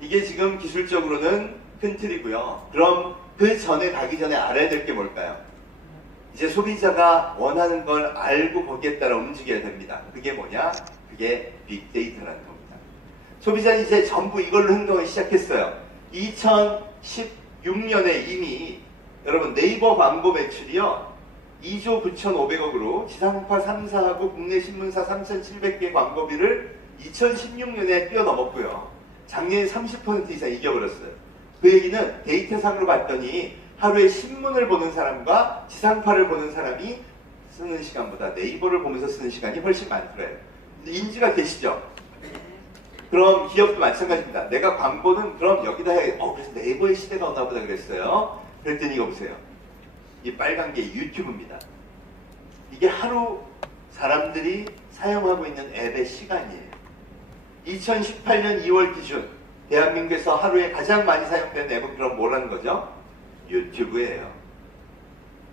이게 지금 기술적으로는 큰 틀이고요. 그럼 그 전에 가기 전에 알아야 될 게 뭘까요? 이제 소비자가 원하는 걸 알고 거기에 따라 움직여야 됩니다. 그게 뭐냐? 그게 빅데이터라는 겁니다. 소비자는 이제 전부 이걸로 행동을 시작했어요. 2016년에 이미 여러분 네이버 광고 매출이요 2조 9,500억으로 지상파 3사하고 국내 신문사 3,700개 광고비를 2016년에 뛰어넘었고요. 작년에 30% 이상 이겨버렸어요. 그 얘기는 데이터상으로 봤더니 하루에 신문을 보는 사람과 지상파를 보는 사람이 쓰는 시간보다 네이버를 보면서 쓰는 시간이 훨씬 많더래요. 인지가 되시죠? 그럼 기업도 마찬가지입니다. 내가 광고는 그럼 여기다 해. 그래서 네이버의 시대가 오나 보다 그랬어요. 그랬더니 이거 보세요. 이 빨간 게 유튜브입니다. 이게 하루 사람들이 사용하고 있는 앱의 시간이에요. 2018년 2월 기준 대한민국에서 하루에 가장 많이 사용되는 앱은 그럼 뭐라는 거죠? 유튜브예요.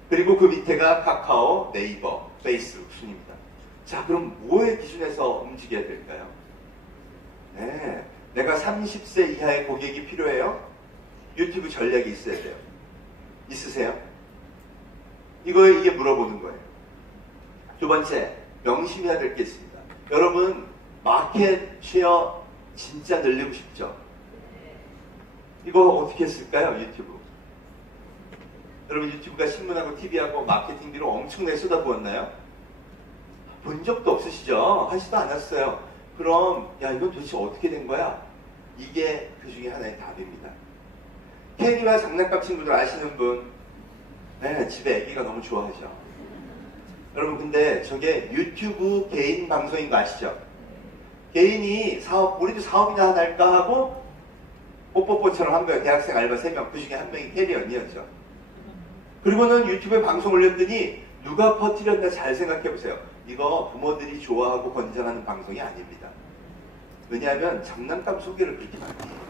그리고 그 밑에가 카카오, 네이버, 페이스북 순입니다. 자, 그럼 뭐의 기준에서 움직여야 될까요? 네, 내가 30세 이하의 고객이 필요해요? 유튜브 전략이 있어야 돼요. 있으세요? 이게 물어보는 거예요. 두 번째, 명심해야 될 게 있습니다. 여러분, 마켓 쉐어 진짜 늘리고 싶죠? 이거 어떻게 했을까요? 유튜브. 여러분, 유튜브가 신문하고 TV하고 마케팅비로 엄청나게 쏟아부었나요? 본 적도 없으시죠? 하지도 않았어요. 그럼 이건 도대체 어떻게 된 거야? 이게 그 중에 하나의 답입니다. 캐리와 장난감 친구들 아시는 분? 네, 집에 애기가 너무 좋아하죠. 여러분, 근데 저게 유튜브 개인 방송인 거 아시죠? 개인이 우리도 사업이나 하나 할까 하고 뽀뽀뽀처럼 한 거예요. 대학생 알바 3명, 그 중에 한 명이 캐리 언니였죠. 그리고는 유튜브에 방송 올렸더니 누가 퍼뜨렸나 잘 생각해보세요. 이거 부모들이 좋아하고 권장하는 방송이 아닙니다. 왜냐하면 장난감 소개를 그렇게 많이 해요.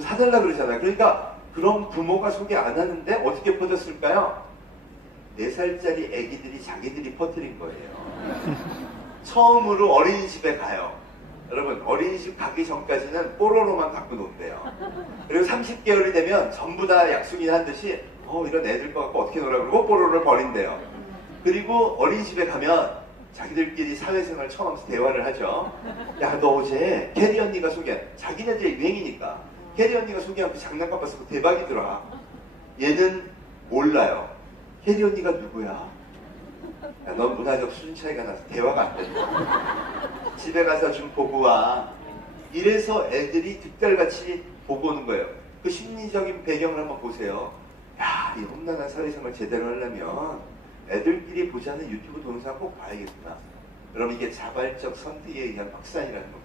사달라 그러잖아요. 그러니까 그럼 부모가 소개 안 하는데 어떻게 퍼졌을까요? 4살짜리 애기들이 자기들이 퍼뜨린 거예요. 처음으로 어린이집에 가요. 여러분, 어린이집 가기 전까지는 뽀로로만 갖고 논대요. 그리고 30개월이 되면 전부 다 약속이나 한 듯이 이런 애들 거 갖고 어떻게 놀아 그러고 뽀로로를 버린대요. 그리고 어린이집에 가면 자기들끼리 사회생활 처음 하면서 대화를 하죠. 야, 너 어제 캐리 언니가 소개한, 자기네들의 유행이니까 캐리 언니가 소개한 그 장난감 봤어. 대박이더라. 얘는 몰라요. 캐리 언니가 누구야? 야, 넌 문화적 수준 차이가 나서 대화가 안 된다. 집에 가서 좀 보고 와. 이래서 애들이 득달같이 보고 오는 거예요. 그 심리적인 배경을 한번 보세요. 야, 이 험난한 사회생활 제대로 하려면 애들끼리 보지 않은 유튜브 동영상 꼭 봐야겠구나. 여러분, 이게 자발적 선택에 의한 확산이라는 겁니다.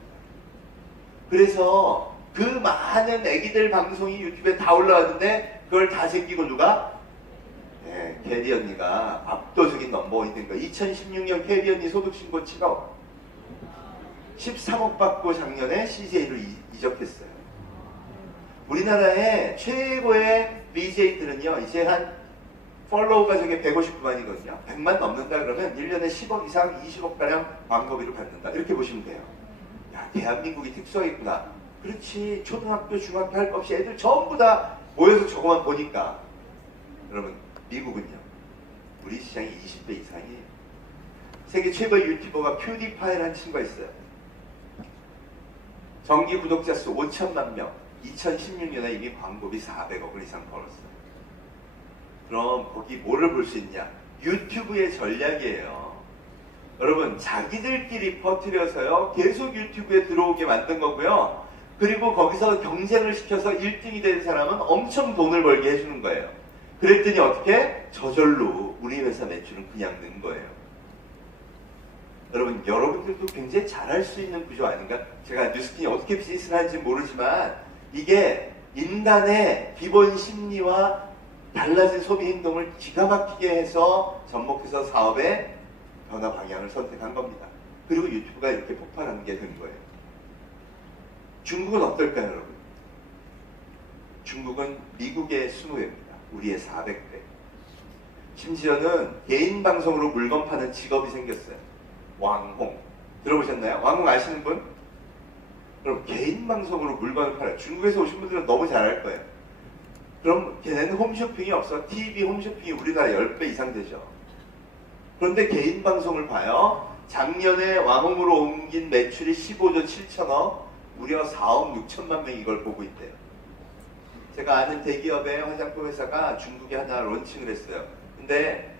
그래서 그 많은 애기들 방송이 유튜브에 다 올라왔는데 그걸 다 제끼고 누가? 네, 캐리 언니가 압도적인 넘버원이 된 거예요. 2016년 캐리 언니 소득신고 7억, 13억 받고 작년에 CJ로 이적했어요. 우리나라의 최고의 BJ들은요, 이제 한 팔로우가 저게 159만이거든요. 100만 넘는다 그러면 1년에 10억 이상 20억가량 광고비를 받는다. 이렇게 보시면 돼요. 야, 대한민국이 특수하겠구나. 그렇지. 초등학교, 중학교 할 것 없이 애들 전부 다 모여서 저거만 보니까. 여러분, 미국은요, 우리 시장이 20배 이상이에요. 세계 최고의 유튜버가 퓨디파이라는 친구가 있어요. 정기 구독자 수 5천만 명. 2016년에 이미 광고비 400억을 이상 벌었어요. 그럼 거기 뭐를 볼 수 있냐? 유튜브의 전략이에요. 여러분, 자기들끼리 퍼뜨려서요, 계속 유튜브에 들어오게 만든 거고요. 그리고 거기서 경쟁을 시켜서 1등이 된 사람은 엄청 돈을 벌게 해주는 거예요. 그랬더니 어떻게? 저절로 우리 회사 매출은 그냥 는 거예요. 여러분, 여러분들도 굉장히 잘할 수 있는 구조 아닌가? 제가 뉴스킨이 어떻게 비즈니스를 하는지 모르지만 이게 인간의 기본 심리와 달라진 소비 행동을 기가 막히게 해서 접목해서 사업의 변화 방향을 선택한 겁니다. 그리고 유튜브가 이렇게 폭발하는 게 된 거예요. 중국은 어떨까요, 여러분? 중국은 미국의 20배입니다. 우리의 400배. 심지어는 개인 방송으로 물건 파는 직업이 생겼어요. 왕홍. 들어보셨나요? 왕홍 아시는 분? 그럼 개인 방송으로 물건을 팔아요. 중국에서 오신 분들은 너무 잘 알 거예요. 그럼 걔네는 홈쇼핑이 없어. TV 홈쇼핑이 우리나라 10배 이상 되죠. 그런데 개인 방송을 봐요. 작년에 왕홍으로 옮긴 매출이 15조 7천억, 무려 4억 6천만 명이 이걸 보고 있대요. 제가 아는 대기업의 화장품 회사가 중국에 하나 론칭을 했어요. 근데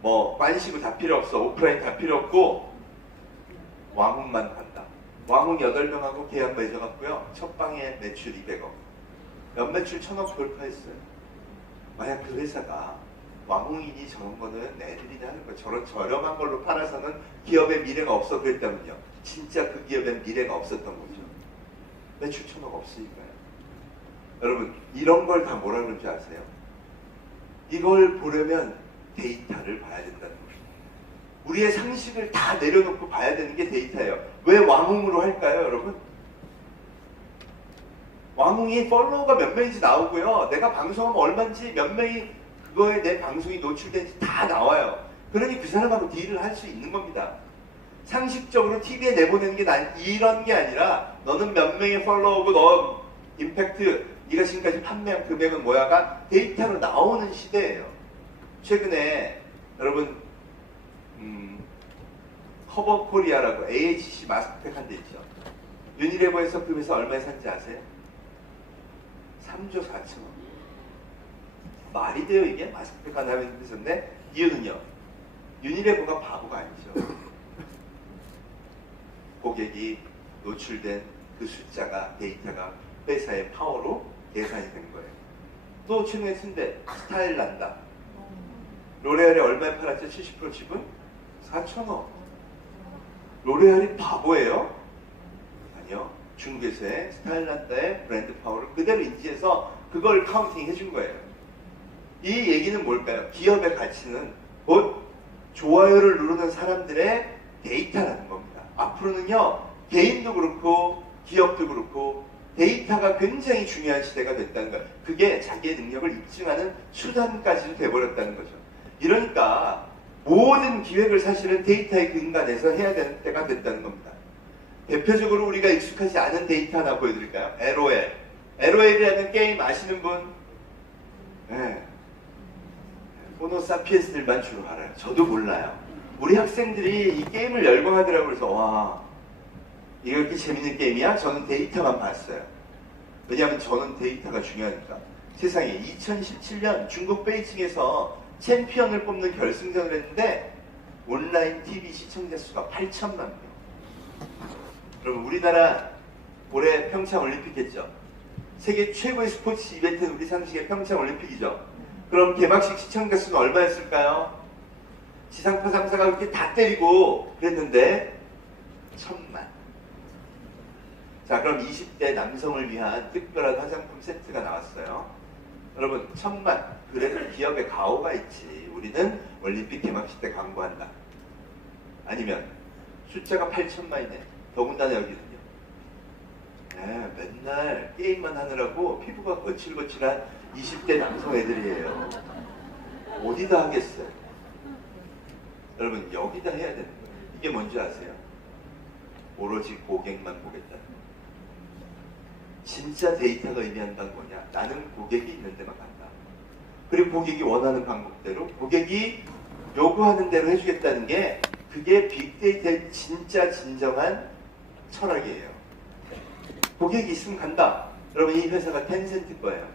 뭐 관시구 다 필요 없어. 오프라인 다 필요 없고 왕홍만 간다. 왕홍 8명하고 계약 맺어갖고요. 첫 방에 매출 200억. 연매출 1000억 돌파했어요. 만약 그 회사가 왕홍이니 저런 거는 애들이나 하는 거 저런 저렴한 걸로 팔아서는 기업의 미래가 없어 그랬다면요. 진짜 그 기업엔 미래가 없었던 거죠. 매출 1000억 없으니까요. 여러분 이런 걸 다 뭐라 그러는지 아세요? 이걸 보려면 데이터를 봐야 된다는 거예요. 우리의 상식을 다 내려놓고 봐야 되는 게 데이터예요. 왜 왕홍으로 할까요, 여러분? 왕홍이 팔로워가 몇 명인지 나오고요. 내가 방송하면 얼마인지 몇 명이 그거에 내 방송이 노출된지 다 나와요. 그러니 그 사람하고 딜을 할 수 있는 겁니다. 상식적으로 TV에 내보내는 게 이런 게 아니라 너는 몇 명의 팔로워고 너 임팩트 네가 지금까지 판매한 금액은 뭐야가 데이터로 나오는 시대예요. 최근에 여러분 커버 코리아라고 AHC 마스크팩 한 대 있죠. 유니레버에서 그 회사 얼마에 산지 아세요? 3조 4천억. 말이 돼요 이게? 마스크팩 하나 하면 회사인데 이유는요. 유니레버가 바보가 아니죠. 고객이 노출된 그 숫자가 데이터가 회사의 파워로 계산이 된 거예요. 또 최근에 쓴데 스타일 난다. 로레알이 얼마에 팔았죠? 70% 지분? 4천억. 로레알이 바보예요? 아니요. 중국에서의 스타일 난다의 브랜드 파워를 그대로 인지해서 그걸 카운팅 해준 거예요. 이 얘기는 뭘까요? 기업의 가치는 곧 좋아요를 누르는 사람들의 데이터라는 겁니다. 앞으로는요, 개인도 그렇고 기업도 그렇고 데이터가 굉장히 중요한 시대가 됐다는 거예요. 그게 자기의 능력을 입증하는 수단까지도 돼버렸다는 거죠. 이러니까 모든 기획을 사실은 데이터에 근간해서 해야 되는 때가 됐다는 겁니다. 대표적으로 우리가 익숙하지 않은 데이터 하나 보여드릴까요? LOL. LOL이라는 게임 아시는 분? 네. 호노사피엔스들만 주로 알아요. 저도 몰라요. 우리 학생들이 이 게임을 열광하더라고요. 그래서 와, 이거 이렇게 재밌는 게임이야? 저는 데이터만 봤어요. 왜냐하면 저는 데이터가 중요하니까. 세상에 2017년 중국 베이징에서 챔피언을 뽑는 결승전을 했는데 온라인 TV 시청자 수가 8천만 명. 그럼 우리나라 올해 평창 올림픽 했죠. 세계 최고의 스포츠 이벤트는 우리 상식의 평창 올림픽이죠. 그럼 개막식 시청자 수는 얼마였을까요? 지상파 3사가 그렇게 다 때리고 그랬는데 1000만. 자, 그럼 20대 남성을 위한 특별한 화장품 세트가 나왔어요. 여러분 1000만. 그래도 기업의 가오가 있지. 우리는 올림픽 개막식 때 광고한다. 아니면 숫자가 8천만이네. 더군다나 여기는요. 네, 맨날 게임만 하느라고 피부가 거칠거칠한 20대 남성 애들이에요. 어디다 하겠어요? 여러분 여기다 해야 되는 거예요. 이게 뭔지 아세요? 오로지 고객만 보겠다. 진짜 데이터가 의미한다는 뭐냐? 나는 고객이 있는 데만 간다. 그리고 고객이 원하는 방법대로 고객이 요구하는 대로 해주겠다는 게 그게 빅데이터의 진짜 진정한 철학이에요. 고객이 있으면 간다. 여러분 이 회사가 텐센트 거예요.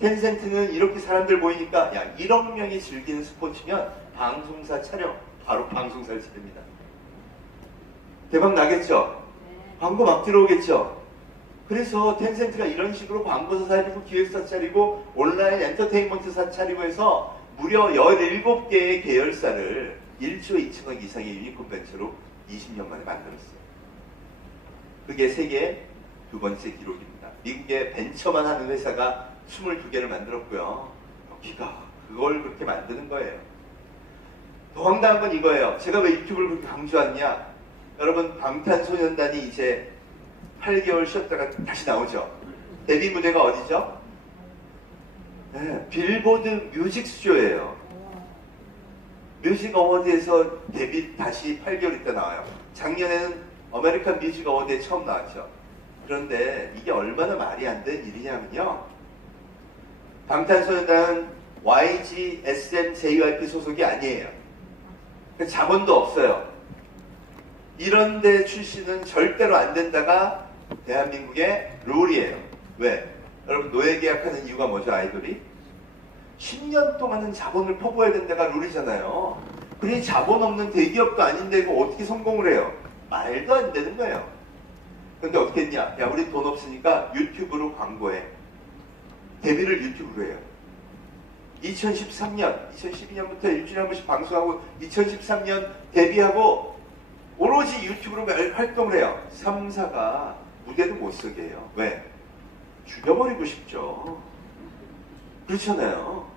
텐센트는 이렇게 사람들 모이니까 야 1억 명이 즐기는 스포츠면 방송사 촬영 바로 방송사를 차립니다. 대박 나겠죠? 광고 막 들어오겠죠? 그래서 텐센트가 이런 식으로 광고사 차리고 기획사 차리고 온라인 엔터테인먼트사 차리고 해서 무려 17개의 계열사를 1조 2천억 이상의 유니콘 벤처로 20년 만에 만들었어요. 그게 세계 두 번째 기록입니다. 미국의 벤처만 하는 회사가 22개를 만들었고요. 여기가 그걸 그렇게 만드는 거예요. 더 황당한 건 이거예요. 제가 왜 유튜브를 그렇게 강조하느냐? 여러분 방탄소년단이 이제 8개월 쉬었다가 다시 나오죠. 데뷔 무대가 어디죠? 네, 빌보드 뮤직 스튜디오예요. 뮤직 어워드에서 데뷔 다시 8개월 있다 나와요. 작년에는 아메리칸 뮤직 어워드에 처음 나왔죠. 그런데 이게 얼마나 말이 안 되는 일이냐면요. 방탄소년단은 YG, SM, JYP 소속이 아니에요. 자본도 없어요. 이런데 출시는 절대로 안 된다가 대한민국의 룰이에요. 왜? 여러분 노예 계약하는 이유가 뭐죠? 아이돌이? 10년 동안은 자본을 퍼부어야 된다가 룰이잖아요. 그러니 자본 없는 대기업도 아닌데 이거 어떻게 성공을 해요? 말도 안 되는 거예요. 근데 어떻게 했냐? 야, 우리 돈 없으니까 유튜브로 광고해. 데뷔를 유튜브로 해요. 2013년, 2012년부터 일주일에 한 번씩 방송하고 2013년 데뷔하고 오로지 유튜브로 활동을 해요. 3사가 무대도 못 서게 해요. 왜? 죽여버리고 싶죠. 그렇잖아요.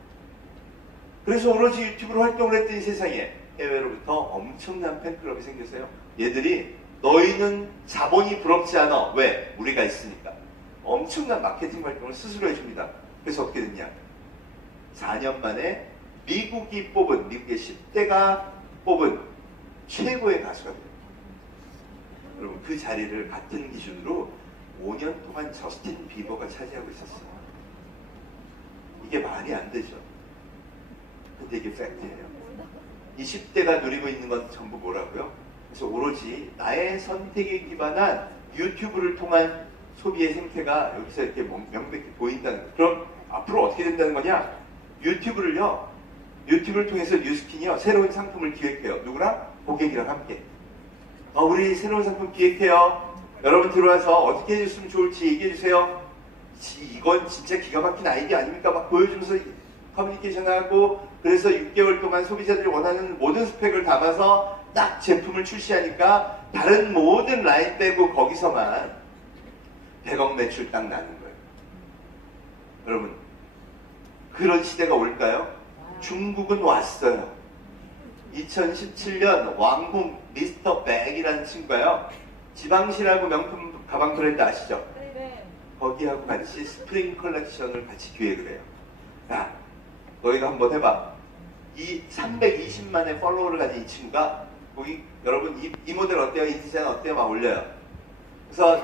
그래서 오로지 유튜브로 활동을 했더니 세상에 해외로부터 엄청난 팬클럽이 생겼어요. 얘들이 너희는 자본이 부럽지 않아. 왜? 우리가 있으니까. 엄청난 마케팅 활동을 스스로 해줍니다. 그래서 어떻게 됐냐? 4년 만에 미국의 10대가 뽑은 최고의 가수가 돼요. 여러분 그 자리를 같은 기준으로 5년 동안 저스틴 비버가 차지하고 있었어요. 이게 말이 안 되죠. 근데 이게 팩트예요. 20대가 누리고 있는 건 전부 뭐라고요? 그래서 오로지 나의 선택에 기반한 유튜브를 통한 소비의 생태가 여기서 이렇게 명백히 보인다는 거예요. 그럼 앞으로 어떻게 된다는 거냐? 유튜브를 통해서 뉴스킨이요 새로운 상품을 기획해요. 누구랑? 고객이랑 함께. 우리 새로운 상품 기획해요. 여러분 들어와서 어떻게 해줬으면 좋을지 얘기해주세요. 이건 진짜 기가 막힌 아이디어 아닙니까? 막 보여주면서 커뮤니케이션하고 그래서 6개월 동안 소비자들이 원하는 모든 스펙을 담아서 딱 제품을 출시하니까 다른 모든 라인 빼고 거기서만 100억 매출 딱 나는 거예요. 여러분 그런 시대가 올까요? 중국은 왔어요. 2017년 왕홍 미스터 백이라는 친구가요. 지방시라고 명품 가방 브랜드 아시죠? 네. 거기하고 같이 스프링 컬렉션을 같이 기획을 해요. 야, 너희가 한번 해봐. 이 320만의 팔로워를 가진 이 친구가 거기 여러분 이 모델 어때요? 이 디자인 어때요? 막 올려요. 그래서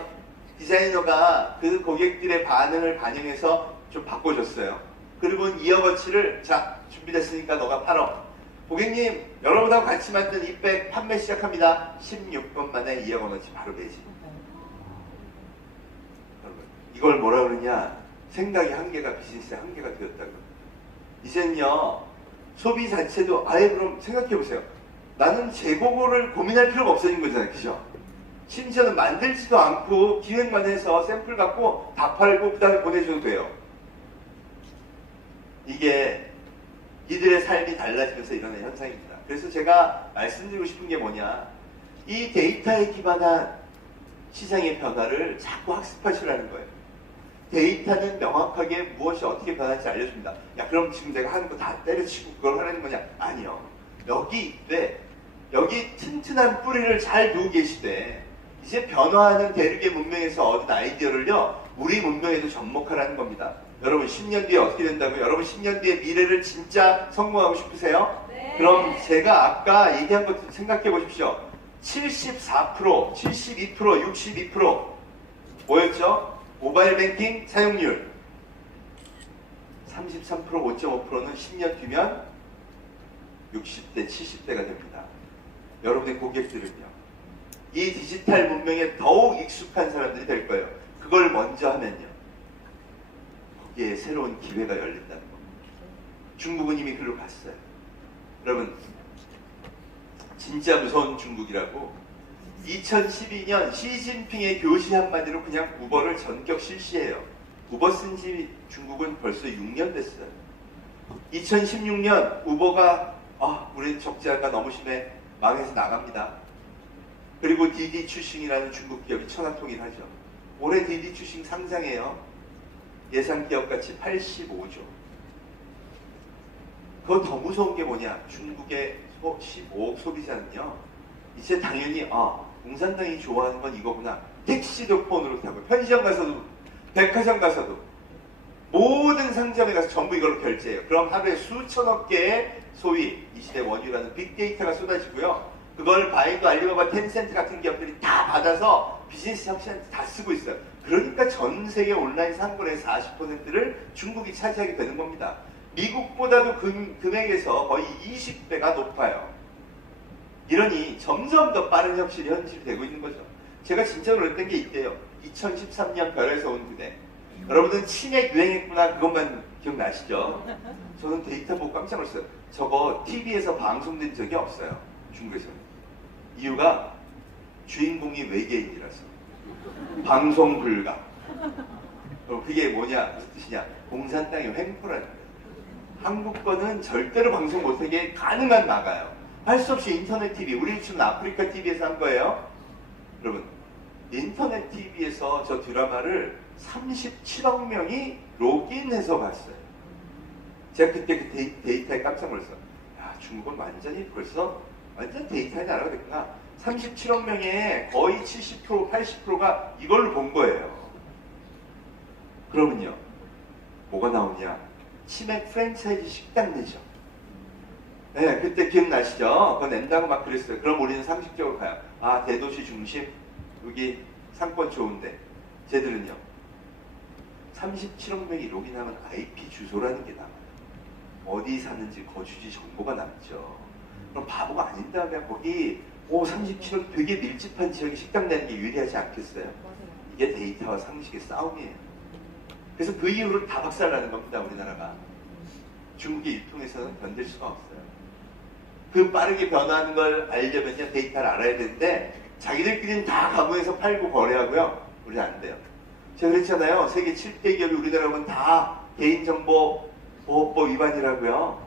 디자이너가 그 고객들의 반응을 반영해서 좀 바꿔줬어요. 그리고 이어거치를 자 준비됐으니까 너가 팔어. 고객님 여러분하고 같이 만든 이 백 판매 시작합니다. 16분 만에 이어거치 바로 되지. 여러분 이걸 뭐라 그러냐? 생각의 한계가 비즈니스의 한계가 되었다고. 이젠요 소비 자체도 아예 그럼 생각해보세요. 나는 재고를 고민할 필요가 없어진 거잖아요. 그죠? 심지어는 만들지도 않고 기획만 해서 샘플 갖고 다 팔고 그 다음에 보내줘도 돼요. 이게 이들의 삶이 달라지면서 일어나는 현상입니다. 그래서 제가 말씀드리고 싶은 게 뭐냐, 이 데이터에 기반한 시장의 변화를 자꾸 학습하시라는 거예요. 데이터는 명확하게 무엇이 어떻게 변할지 알려줍니다. 야 그럼 지금 내가 하는 거 다 때려치고 그걸 하라는 거냐? 아니요. 여기 튼튼한 뿌리를 잘 두고 계시되 이제 변화하는 대륙의 문명에서 얻은 아이디어를요 우리 문명에도 접목하라는 겁니다. 여러분 10년 뒤에 어떻게 된다고요? 여러분 10년 뒤에 미래를 진짜 성공하고 싶으세요? 네. 그럼 제가 아까 얘기한 것 생각해 보십시오. 74%, 72%, 62% 뭐였죠? 모바일 뱅킹 사용률 33%, 5.5%는 10년 뒤면 60대, 70대가 됩니다. 여러분의 고객들은요 이 디지털 문명에 더욱 익숙한 사람들이 될 거예요. 그걸 먼저 하면요 거기에 새로운 기회가 열린다는 겁니다. 중국은 이미 글로 갔어요. 여러분 진짜 무서운 중국이라고 2012년 시진핑의 교시 한마디로 그냥 우버를 전격 실시해요. 우버 쓴 지 중국은 벌써 6년 됐어요. 2016년 우버가 우리 적자가 너무 심해 망해서 나갑니다. 그리고 디디 추싱이라는 중국 기업이 천하통일하죠. 올해 디디 추싱 상장해요. 예상 기업가치 85조. 그거 더 무서운 게 뭐냐? 중국의 15억 소비자는요. 이제 당연히 공산당이 좋아하는 건 이거구나. 택시도 폰으로 타고 편의점 가서도 백화점 가서도 모든 상점에 가서 전부 이걸로 결제해요. 그럼 하루에 수천억 개의 소위 이 시대 원유라는 빅데이터가 쏟아지고요. 그걸 바이두, 알리바바, 텐센트 같은 기업들이 다 받아서 비즈니스 혁신한테 다 쓰고 있어요. 그러니까 전 세계 온라인 상권의 40%를 중국이 차지하게 되는 겁니다. 미국보다도 금액에서 거의 20배가 높아요. 이러니 점점 더 빠른 혁신이 현실이 되고 있는 거죠. 제가 진짜 놀랐던 게 있대요. 2013년 별에서 온 그대. 여러분은 치맥 유행했구나 그것만 기억나시죠? 저는 데이터 보고 깜짝 놀랐어요. 저거 TV에서 방송된 적이 없어요. 중국에서는. 이유가 주인공이 외계인이라서. 방송 불가. 그게 뭐냐 무슨 뜻이냐. 공산당의 횡포라는 거예요. 한국 거는 절대로 방송 못하게 가능한 나가요. 할 수 없이 인터넷 TV, 우리 지금 아프리카 TV에서 한 거예요. 여러분, 인터넷 TV에서 저 드라마를 37억 명이 로그인해서 봤어요. 제가 그때 그 데이터에 깜짝 놀랐어요. 야, 중국은 완전히 벌써 완전 데이터의 나라가 됐구나. 37억 명의 거의 70%, 80%가 이걸로 본 거예요. 그러면요, 뭐가 나오냐? 치맥 프랜차이즈 식당 내죠. 네, 그때 기억나시죠? 그거 낸다고 막 그랬어요. 그럼 우리는 상식적으로 가요. 아, 대도시 중심, 여기 상권 좋은데. 쟤들은요, 37억 명이 로그인하면 IP 주소라는 게 남아요. 어디 사는지 거주지 정보가 남죠. 그럼 바보가 아닌 다음에 거기 37억 되게 밀집한 지역에 식당 내는 게 유리하지 않겠어요? 이게 데이터와 상식의 싸움이에요. 그래서 그 이후로 다 박살나는 겁니다, 우리나라가. 중국의 유통에서는 견딜 수가 없어요. 그 빠르게 변화하는 걸 알려면요, 데이터를 알아야 되는데, 자기들끼리는 다 가공해서 팔고 거래하고요, 우리는 안 돼요. 제가 그랬잖아요. 세계 7대 기업이 우리나라 오면 다 개인정보 보호법 위반이라고요.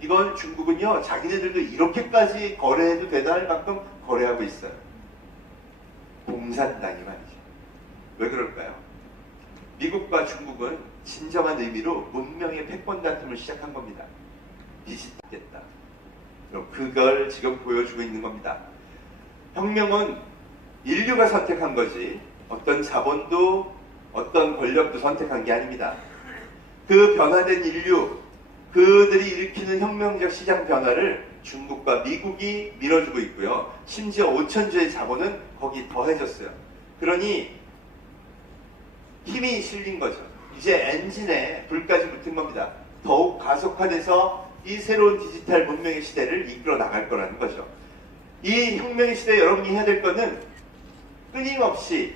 이건 중국은요, 자기네들도 이렇게까지 거래해도 되다 할 만큼 거래하고 있어요. 공산당이 말이죠. 왜 그럴까요? 미국과 중국은 진정한 의미로 문명의 패권 다툼을 시작한 겁니다. 비슷하겠다. 그럼 그걸 지금 보여주고 있는 겁니다. 혁명은 인류가 선택한 거지 어떤 자본도 어떤 권력도 선택한 게 아닙니다. 그 변화된 인류, 그들이 일으키는 혁명적 시장 변화를 중국과 미국이 밀어주고 있고요. 심지어 5천조의 자본은 거기 더해졌어요. 그러니 힘이 실린 거죠. 이제 엔진에 불까지 붙은 겁니다. 더욱 가속화돼서 이 새로운 디지털 문명의 시대를 이끌어 나갈 거라는 거죠. 이 혁명의 시대에 여러분이 해야 될 거는 끊임없이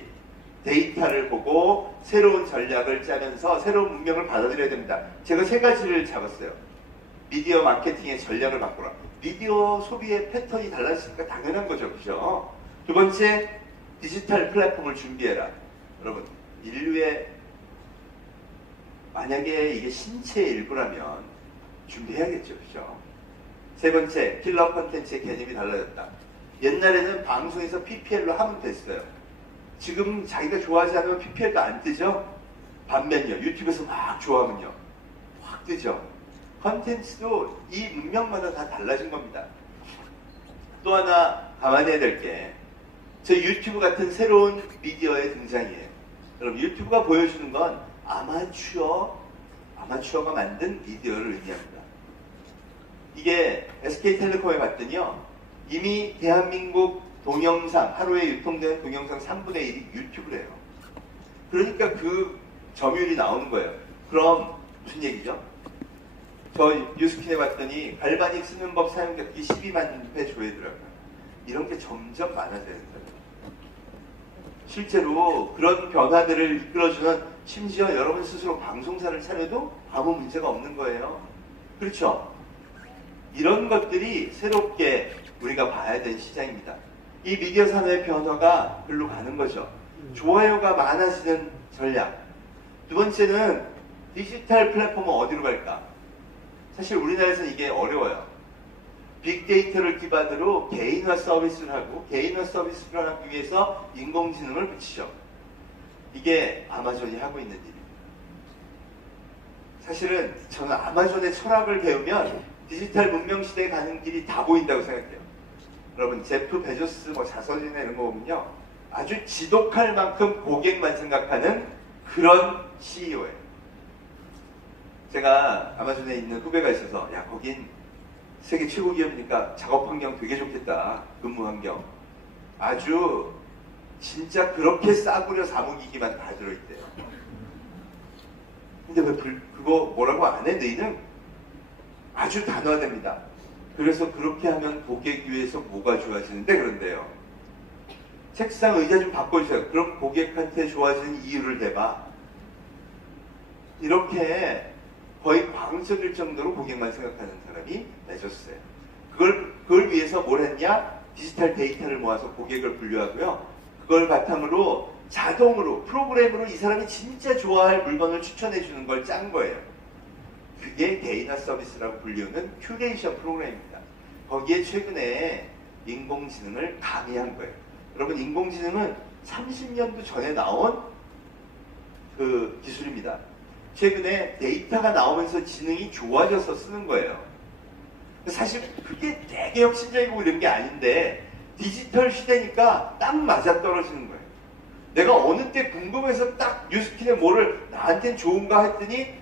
데이터를 보고 새로운 전략을 짜면서 새로운 문명을 받아들여야 됩니다. 제가 세 가지를 잡았어요. 미디어 마케팅의 전략을 바꾸라. 미디어 소비의 패턴이 달라지니까 당연한 거죠. 그죠? 두 번째, 디지털 플랫폼을 준비해라. 여러분, 인류의 만약에 이게 신체의 일부라면 준비해야겠죠. 그죠? 세 번째, 킬러 콘텐츠의 개념이 달라졌다. 옛날에는 방송에서 PPL로 하면 됐어요. 지금 자기가 좋아하지 않으면 PPL도 안 뜨죠? 반면요, 유튜브에서 막 좋아하면요, 확 뜨죠? 컨텐츠도 이 문명마다 다 달라진 겁니다. 또 하나 감안해야 될 게, 저 유튜브 같은 새로운 미디어의 등장이에요. 여러분, 유튜브가 보여주는 건 아마추어가 만든 미디어를 의미합니다. 이게 SK텔레콤에 봤더니요, 이미 대한민국 동영상, 하루에 유통되는 동영상 3분의 1이 유튜브래요. 그러니까 그 점유율이 나오는 거예요. 그럼 무슨 얘기죠? 저 뉴스킨에 봤더니 갈바닉 쓰는 법 사용 격기 12만 회 조회더라고요. 이런 게 점점 많아져야 된다. 실제로 그런 변화들을 이끌어주는, 심지어 여러분 스스로 방송사를 차려도 아무 문제가 없는 거예요. 그렇죠? 이런 것들이 새롭게 우리가 봐야 되는 시장입니다. 이 미디어 산업의 변화가 글로 가는 거죠. 좋아요가 많아지는 전략. 두 번째는 디지털 플랫폼은 어디로 갈까? 사실 우리나라에서는 이게 어려워요. 빅데이터를 기반으로 개인화 서비스를 하고, 개인화 서비스를 하기 위해서 인공지능을 붙이죠. 이게 아마존이 하고 있는 일입니다. 사실은 저는 아마존의 철학을 배우면 디지털 문명 시대에 가는 길이 다 보인다고 생각해요. 여러분, 제프 베조스 자서전이나 이런 거 보면요, 아주 지독할 만큼 고객만 생각하는 그런 CEO예요. 제가 아마존에 있는 후배가 있어서, 야, 거긴 세계 최고 기업이니까 작업 환경 되게 좋겠다. 근무 환경. 아주 진짜 그렇게 싸구려 사무기기만 다 들어있대요. 근데 왜 그거 뭐라고 안 해? 너희는 아주 단호화됩니다. 그래서 그렇게 하면 고객 위해서 뭐가 좋아지는데 그런데요. 책상 의자 좀 바꿔주세요. 그럼 고객한테 좋아지는 이유를 대봐. 이렇게 거의 광적일 정도로 고객만 생각하는 사람이 내줬어요. 그걸 위해서 뭘 했냐? 디지털 데이터를 모아서 고객을 분류하고요. 그걸 바탕으로 자동으로 프로그램으로 이 사람이 진짜 좋아할 물건을 추천해 주는 걸 짠 거예요. 그게 데이터 서비스라고 불리우는 큐레이션 프로그램입니다. 거기에 최근에 인공지능을 가미한 거예요. 여러분, 인공지능은 30년도 전에 나온 그 기술입니다. 최근에 데이터가 나오면서 지능이 좋아져서 쓰는 거예요. 사실 그게 되게 혁신적이고 이런 게 아닌데 디지털 시대니까 딱 맞아떨어지는 거예요. 내가 어느 때 궁금해서 딱 뉴스킨에 뭐를 나한텐 좋은가 했더니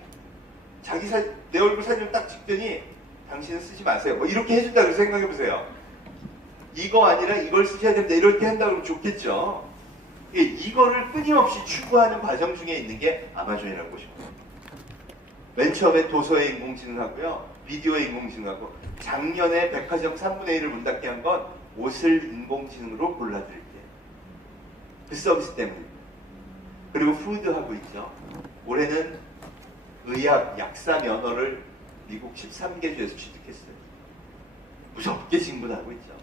내 얼굴 사진을 딱 찍더니 당신은 쓰지 마세요. 뭐 이렇게 해준다 그래서 생각해보세요. 이거 아니라 이걸 쓰셔야 된다 이렇게 한다 그러면 좋겠죠. 이거를 끊임없이 추구하는 과정 중에 있는 게 아마존이라고 보시면 돼요. 맨 처음에 도서에 인공지능하고요. 비디오에 인공지능하고 작년에 백화점 3분의 1을 문 닫게 한 건 옷을 인공지능으로 골라드릴게요. 그 서비스 때문입니다. 그리고 푸드하고 있죠. 올해는 의학 약사 면허를 미국 13개 주에서 취득했어요. 무섭게 진군하고 있죠.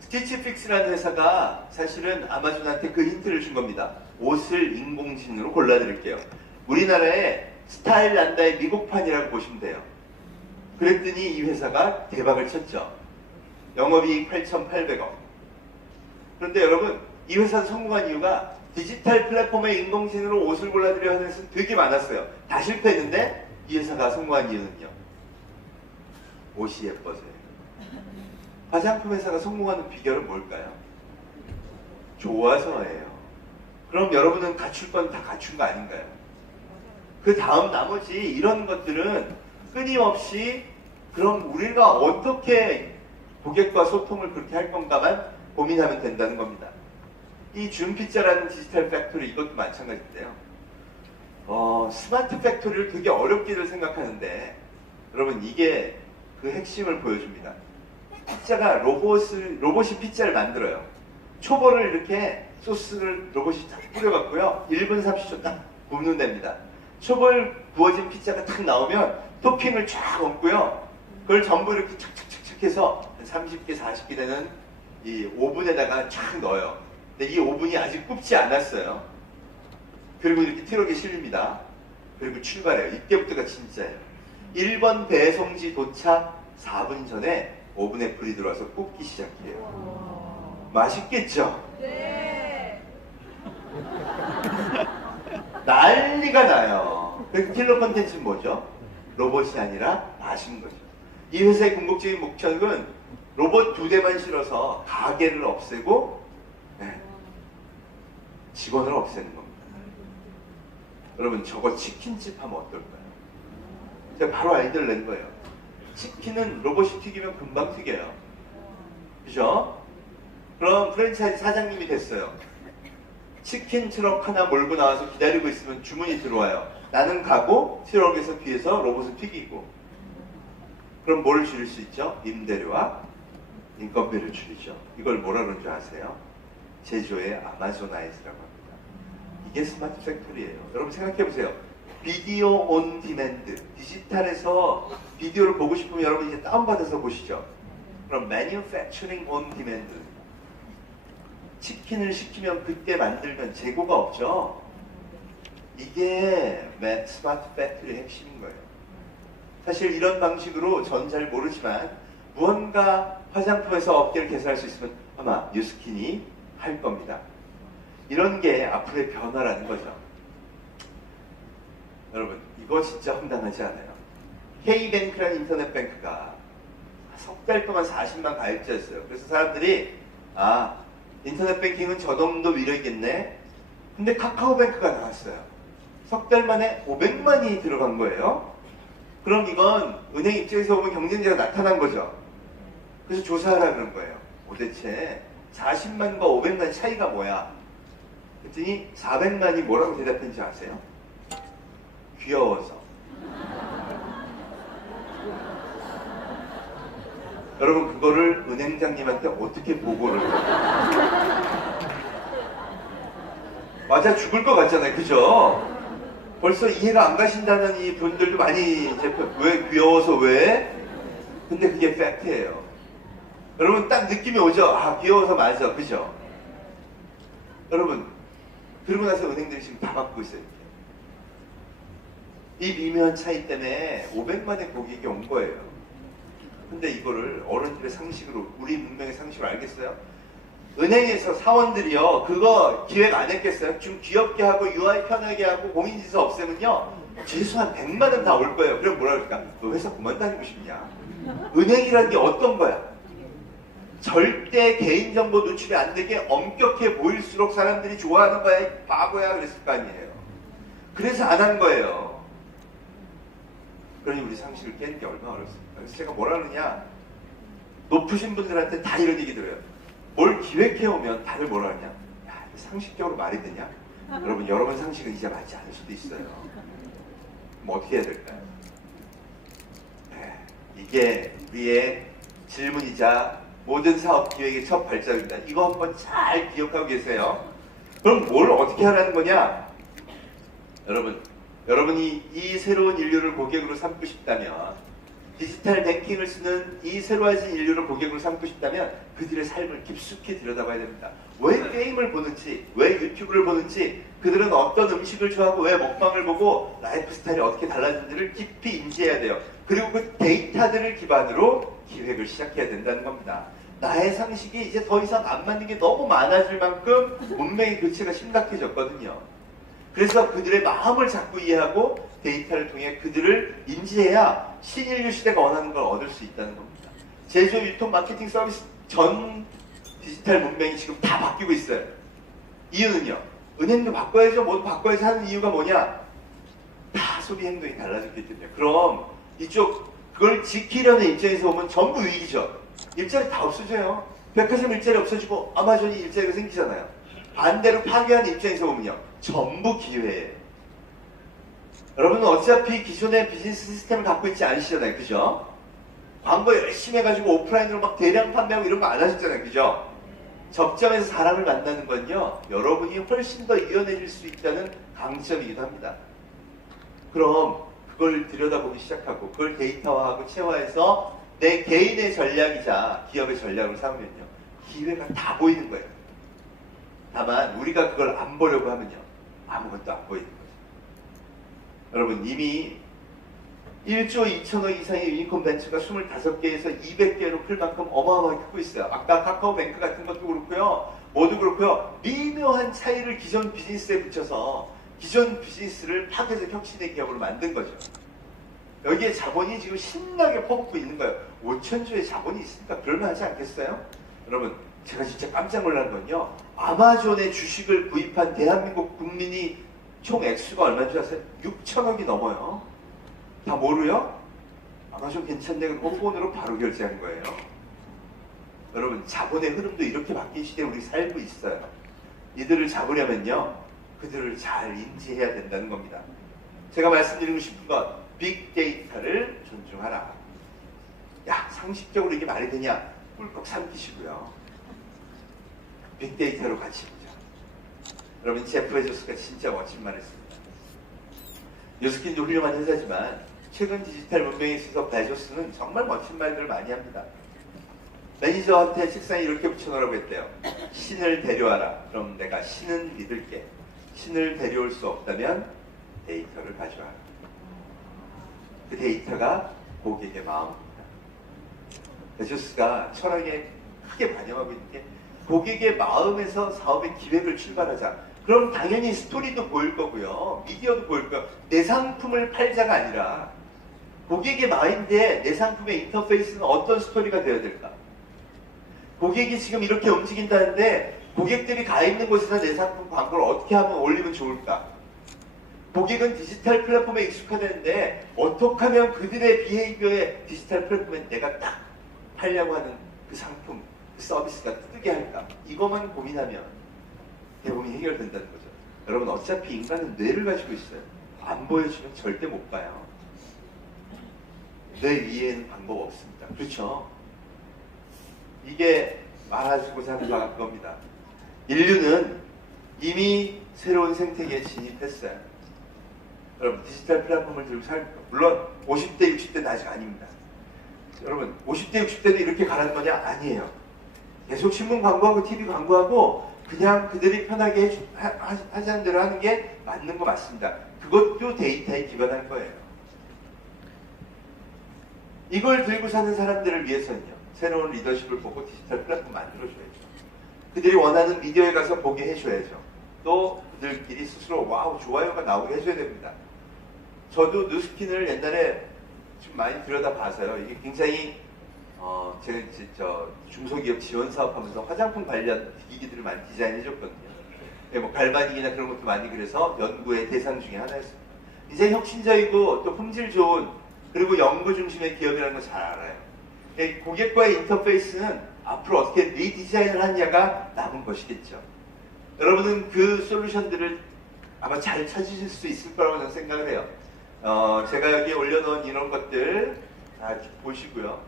스티치픽스라는 회사가 사실은 아마존한테 그 힌트를 준 겁니다. 옷을 인공지능으로 골라드릴게요. 우리나라의 스타일란다의 미국판이라고 보시면 돼요. 그랬더니 이 회사가 대박을 쳤죠. 영업이익 8,800억. 그런데 여러분, 이 회사가 성공한 이유가 디지털 플랫폼에 인공지능으로 옷을 골라드려 하는 회사는 되게 많았어요. 다 실패했는데 이 회사가 성공한 이유는요. 옷이 예뻐서요. 화장품 회사가 성공하는 비결은 뭘까요? 좋아서예요. 그럼 여러분은 갖출 건 다 갖춘 거 아닌가요? 그 다음 나머지 이런 것들은 끊임없이 그럼 우리가 어떻게 고객과 소통을 그렇게 할 건가만 고민하면 된다는 겁니다. 이 준피자라는 디지털 팩토리 이것도 마찬가지인데요. 스마트 팩토리를 되게 어렵게들 생각하는데 여러분 이게 그 핵심을 보여줍니다. 피자가 로봇이 피자를 만들어요. 초벌을 이렇게 소스를 로봇이 딱 뿌려갖고요. 1분 30초 딱 굽는 됩니다. 초벌 구워진 피자가 딱 나오면 토핑을 쫙 얹고요. 그걸 전부 이렇게 착착착착 해서 30개, 40개 되는 이 오븐에다가 쫙 넣어요. 근데 이 오븐이 아직 굽지 않았어요. 그리고 이렇게 트럭에 실립니다. 그리고 출발해요. 이때부터가 진짜예요. 1번 배송지 도착 4분 전에 오븐에 불이 들어와서 굽기 시작해요. 맛있겠죠? 네. 난리가 나요. 그래서 킬러 컨텐츠는 뭐죠? 로봇이 아니라 맛인 거죠. 이 회사의 궁극적인 목적은 로봇 2대만 실어서 가게를 없애고 직원을 없애는 겁니다. 여러분 저거 치킨집 하면 어떨까요? 제가 바로 아이디어를 낸 거예요. 치킨은 로봇이 튀기면 금방 튀겨요. 그죠? 그럼 프랜차이즈 사장님이 됐어요. 치킨 트럭 하나 몰고 나와서 기다리고 있으면 주문이 들어와요. 나는 가고 트럭에서 뒤에서 로봇을 튀기고. 그럼 뭘 줄일 수 있죠? 임대료와 인건비를 줄이죠. 이걸 뭐라 그런 줄 아세요? 제조의 아마존아이즈라고 합니다. 이게 스마트 팩토리예요. 여러분 생각해보세요. 비디오 온 디맨드. 디지털에서 비디오를 보고 싶으면 여러분 이제 다운받아서 보시죠. 그럼 매뉴팩처링 온 디맨드. 치킨을 시키면 그때 만들면 재고가 없죠. 이게 스마트 팩토리의 핵심인 거예요. 사실 이런 방식으로 전 잘 모르지만 무언가 화장품에서 업계를 개선할 수 있으면 아마 뉴스킨이 할 겁니다. 이런 게 앞으로의 변화라는 거죠. 여러분 이거 진짜 황당하지 않아요? K뱅크라는 인터넷 뱅크가 석 달 동안 40만 가입자였어요. 그래서 사람들이 인터넷 뱅킹은 저 정도 위력이겠네. 근데 카카오뱅크가 나왔어요. 석 달 만에 500만이 들어간 거예요. 그럼 이건 은행 입장에서 보면 경쟁자가 나타난 거죠. 그래서 조사하라는 거예요. 도대체 40만과 500만 차이가 뭐야? 그랬더니 400만이 뭐라고 대답했는지 아세요? 귀여워서. 여러분 그거를 은행장님한테 어떻게 보고를 해요? 맞아 죽을 것 같잖아요. 그죠? 벌써 이해가 안 가신다는 이 분들도 많이 이제 왜 귀여워서 왜? 근데 그게 팩트예요. 여러분 딱 느낌이 오죠? 아 귀여워서 맞아. 그죠? 여러분 그러고 나서 은행들이 지금 다 받고 있어요. 이 미묘한 차이 때문에 500만의 고객이 온 거예요. 근데 이거를 어른들의 상식으로 우리 문명의 상식으로 알겠어요? 은행에서 사원들이요 그거 기획 안 했겠어요? 좀 귀엽게 하고 UI 편하게 하고 공인지수 없애면요 최소한 100만 원 다 올 거예요. 그럼 뭐라 그럴까? 너 회사 그만 다니고 싶냐? 은행이라는 게 어떤 거야? 절대 개인정보 노출이 안 되게 엄격해 보일수록 사람들이 좋아하는 거야. 바보야 그랬을 거 아니에요. 그래서 안 한 거예요. 그러니 우리 상식을 깨는 게 얼마나 어렵습니까? 그래서 제가 뭐라 그러냐 높으신 분들한테 다 이런 얘기 들어요. 뭘 기획해오면 다들 뭐라 하냐? 야, 상식적으로 말이 되냐? 여러분 상식은 이제 맞지 않을 수도 있어요. 그럼 어떻게 해야 될까요? 네, 이게 우리의 질문이자 모든 사업 기획의 첫 발자국입니다. 이거 한번 잘 기억하고 계세요. 그럼 뭘 어떻게 하라는 거냐? 여러분이 이 새로운 인류를 고객으로 삼고 싶다면 디지털 뱅킹을 쓰는 이 새로워진 인류를 고객으로 삼고 싶다면 그들의 삶을 깊숙이 들여다봐야 됩니다. 왜 게임을 보는지, 왜 유튜브를 보는지, 그들은 어떤 음식을 좋아하고 왜 먹방을 보고 라이프 스타일이 어떻게 달라진지를 깊이 인지해야 돼요. 그리고 그 데이터들을 기반으로 기획을 시작해야 된다는 겁니다. 나의 상식이 이제 더 이상 안 맞는 게 너무 많아질 만큼 문명의 교체가 심각해졌거든요. 그래서 그들의 마음을 자꾸 이해하고 데이터를 통해 그들을 인지해야 신인류 시대가 원하는 걸 얻을 수 있다는 겁니다. 제조, 유통, 마케팅, 서비스 전 디지털 문명이 지금 다 바뀌고 있어요. 이유는요. 은행도 바꿔야죠. 모두 바꿔야지 하는 이유가 뭐냐. 다 소비 행동이 달라졌기 때문에. 그럼 이쪽 그걸 지키려는 입장에서 보면 전부 위기죠. 일자리 다 없어져요. 백화점 일자리 없어지고 아마존이 일자리가 생기잖아요. 반대로 파괴하는 입장에서 보면요. 전부 기회예요. 여러분은 어차피 기존의 비즈니스 시스템을 갖고 있지 않으시잖아요. 그죠? 광고 열심히 해가지고 오프라인으로 막 대량 판매하고 이런 거 안 하셨잖아요. 그죠? 접점에서 사람을 만나는 건요. 여러분이 훨씬 더 유연해질 수 있다는 강점이기도 합니다. 그럼 그걸 들여다보기 시작하고 그걸 데이터화하고 체화해서 내 개인의 전략이자 기업의 전략을 삼으면요. 기회가 다 보이는 거예요. 다만 우리가 그걸 안 보려고 하면요. 아무것도 안 보이는 거죠. 여러분 이미 1조 2천억 이상의 유니콘 벤처가 25개에서 200개로 클 만큼 어마어마하게 크고 있어요. 아까 카카오뱅크 같은 것도 그렇고요. 모두 그렇고요. 미묘한 차이를 기존 비즈니스에 붙여서 기존 비즈니스를 파괴적 혁신의 기업으로 만든 거죠. 여기에 자본이 지금 신나게 퍼붓고 있는 거예요. 5천조의 자본이 있으니까 그럴만하지 않겠어요? 여러분 제가 진짜 깜짝 놀란 건요. 아마존의 주식을 구입한 대한민국 국민이 총 액수가 얼마인 줄 아세요? 6천억이 넘어요. 다 뭐로요? 아마존 괜찮네 그러고 폰으로 바로 결제한 거예요. 여러분 자본의 흐름도 이렇게 바뀐 시대에 우리 살고 있어요. 이들을 잡으려면요. 그들을 잘 인지해야 된다는 겁니다. 제가 말씀드리고 싶은 건 빅데이터를 존중하라. 야 상식적으로 이게 말이 되냐? 꿀꺽 삼키시고요. 빅데이터로 같이 보자. 여러분 제프 베조스가 진짜 멋진 말을 했습니다. 뉴스킨도 훌륭한 회사지만 최근 디지털 문명에 있어서 베조스는 정말 멋진 말들을 많이 합니다. 매니저한테 책상에 이렇게 붙여놓으라고 했대요. 신을 데려와라. 그럼 내가 신은 믿을게. 신을 데려올 수 없다면 데이터를 가져와라. 그 데이터가 고객의 마음입니다. 베조스가 철학에 크게 반영하고 있는 게 고객의 마음에서 사업의 기획을 출발하자. 그럼 당연히 스토리도 보일 거고요. 미디어도 보일 거고요. 내 상품을 팔자가 아니라 고객의 마인드에 내 상품의 인터페이스는 어떤 스토리가 되어야 될까? 고객이 지금 이렇게 움직인다는데 고객들이 가 있는 곳에서 내 상품 광고를 어떻게 하면 올리면 좋을까? 고객은 디지털 플랫폼에 익숙하다는데 어떻게 하면 그들의 비헤이비어에 디지털 플랫폼에 내가 딱 하려고 하는 그 상품, 그 서비스가 뜨게 할까? 이것만 고민하면 대부분이 해결된다는 거죠. 여러분 어차피 인간은 뇌를 가지고 있어요. 안 보여주면 절대 못 봐요. 뇌 위에는 방법 없습니다. 그렇죠? 이게 말하고자 하는 겁니다. 인류는 이미 새로운 생태계에 진입했어요. 여러분 디지털 플랫폼을 들고 물론 50대, 60대는 아직 아닙니다. 여러분 50대, 60대도 이렇게 가라는 거냐? 아니에요. 계속 신문 광고하고 TV 광고하고 그냥 그들이 편하게 하자는 대로 하는 게 맞는 거 맞습니다. 그것도 데이터에 기반할 거예요. 이걸 들고 사는 사람들을 위해서는요. 새로운 리더십을 보고 디지털 플랫폼 만들어줘야죠. 그들이 원하는 미디어에 가서 보게 해줘야죠. 또 그들끼리 스스로 와우 좋아요가 나오게 해줘야 됩니다. 저도 뉴스킨을 옛날에 좀 많이 들여다봐서요. 이게 굉장히 제가 이제 중소기업 지원 사업하면서 화장품 관련 기기들을 많이 디자인해줬거든요. 뭐 갈바닉이나 그런 것도 많이 그래서 연구의 대상 중에 하나였습니다. 이제 혁신적이고 또 품질 좋은 그리고 연구 중심의 기업이라는 거 잘 알아요. 고객과의 인터페이스는 앞으로 어떻게 리디자인을 하느냐가 남은 것이겠죠. 여러분은 그 솔루션들을 아마 잘 찾으실 수 있을 거라고 저는 생각을 해요. 제가 여기에 올려놓은 이런 것들 다 보시고요.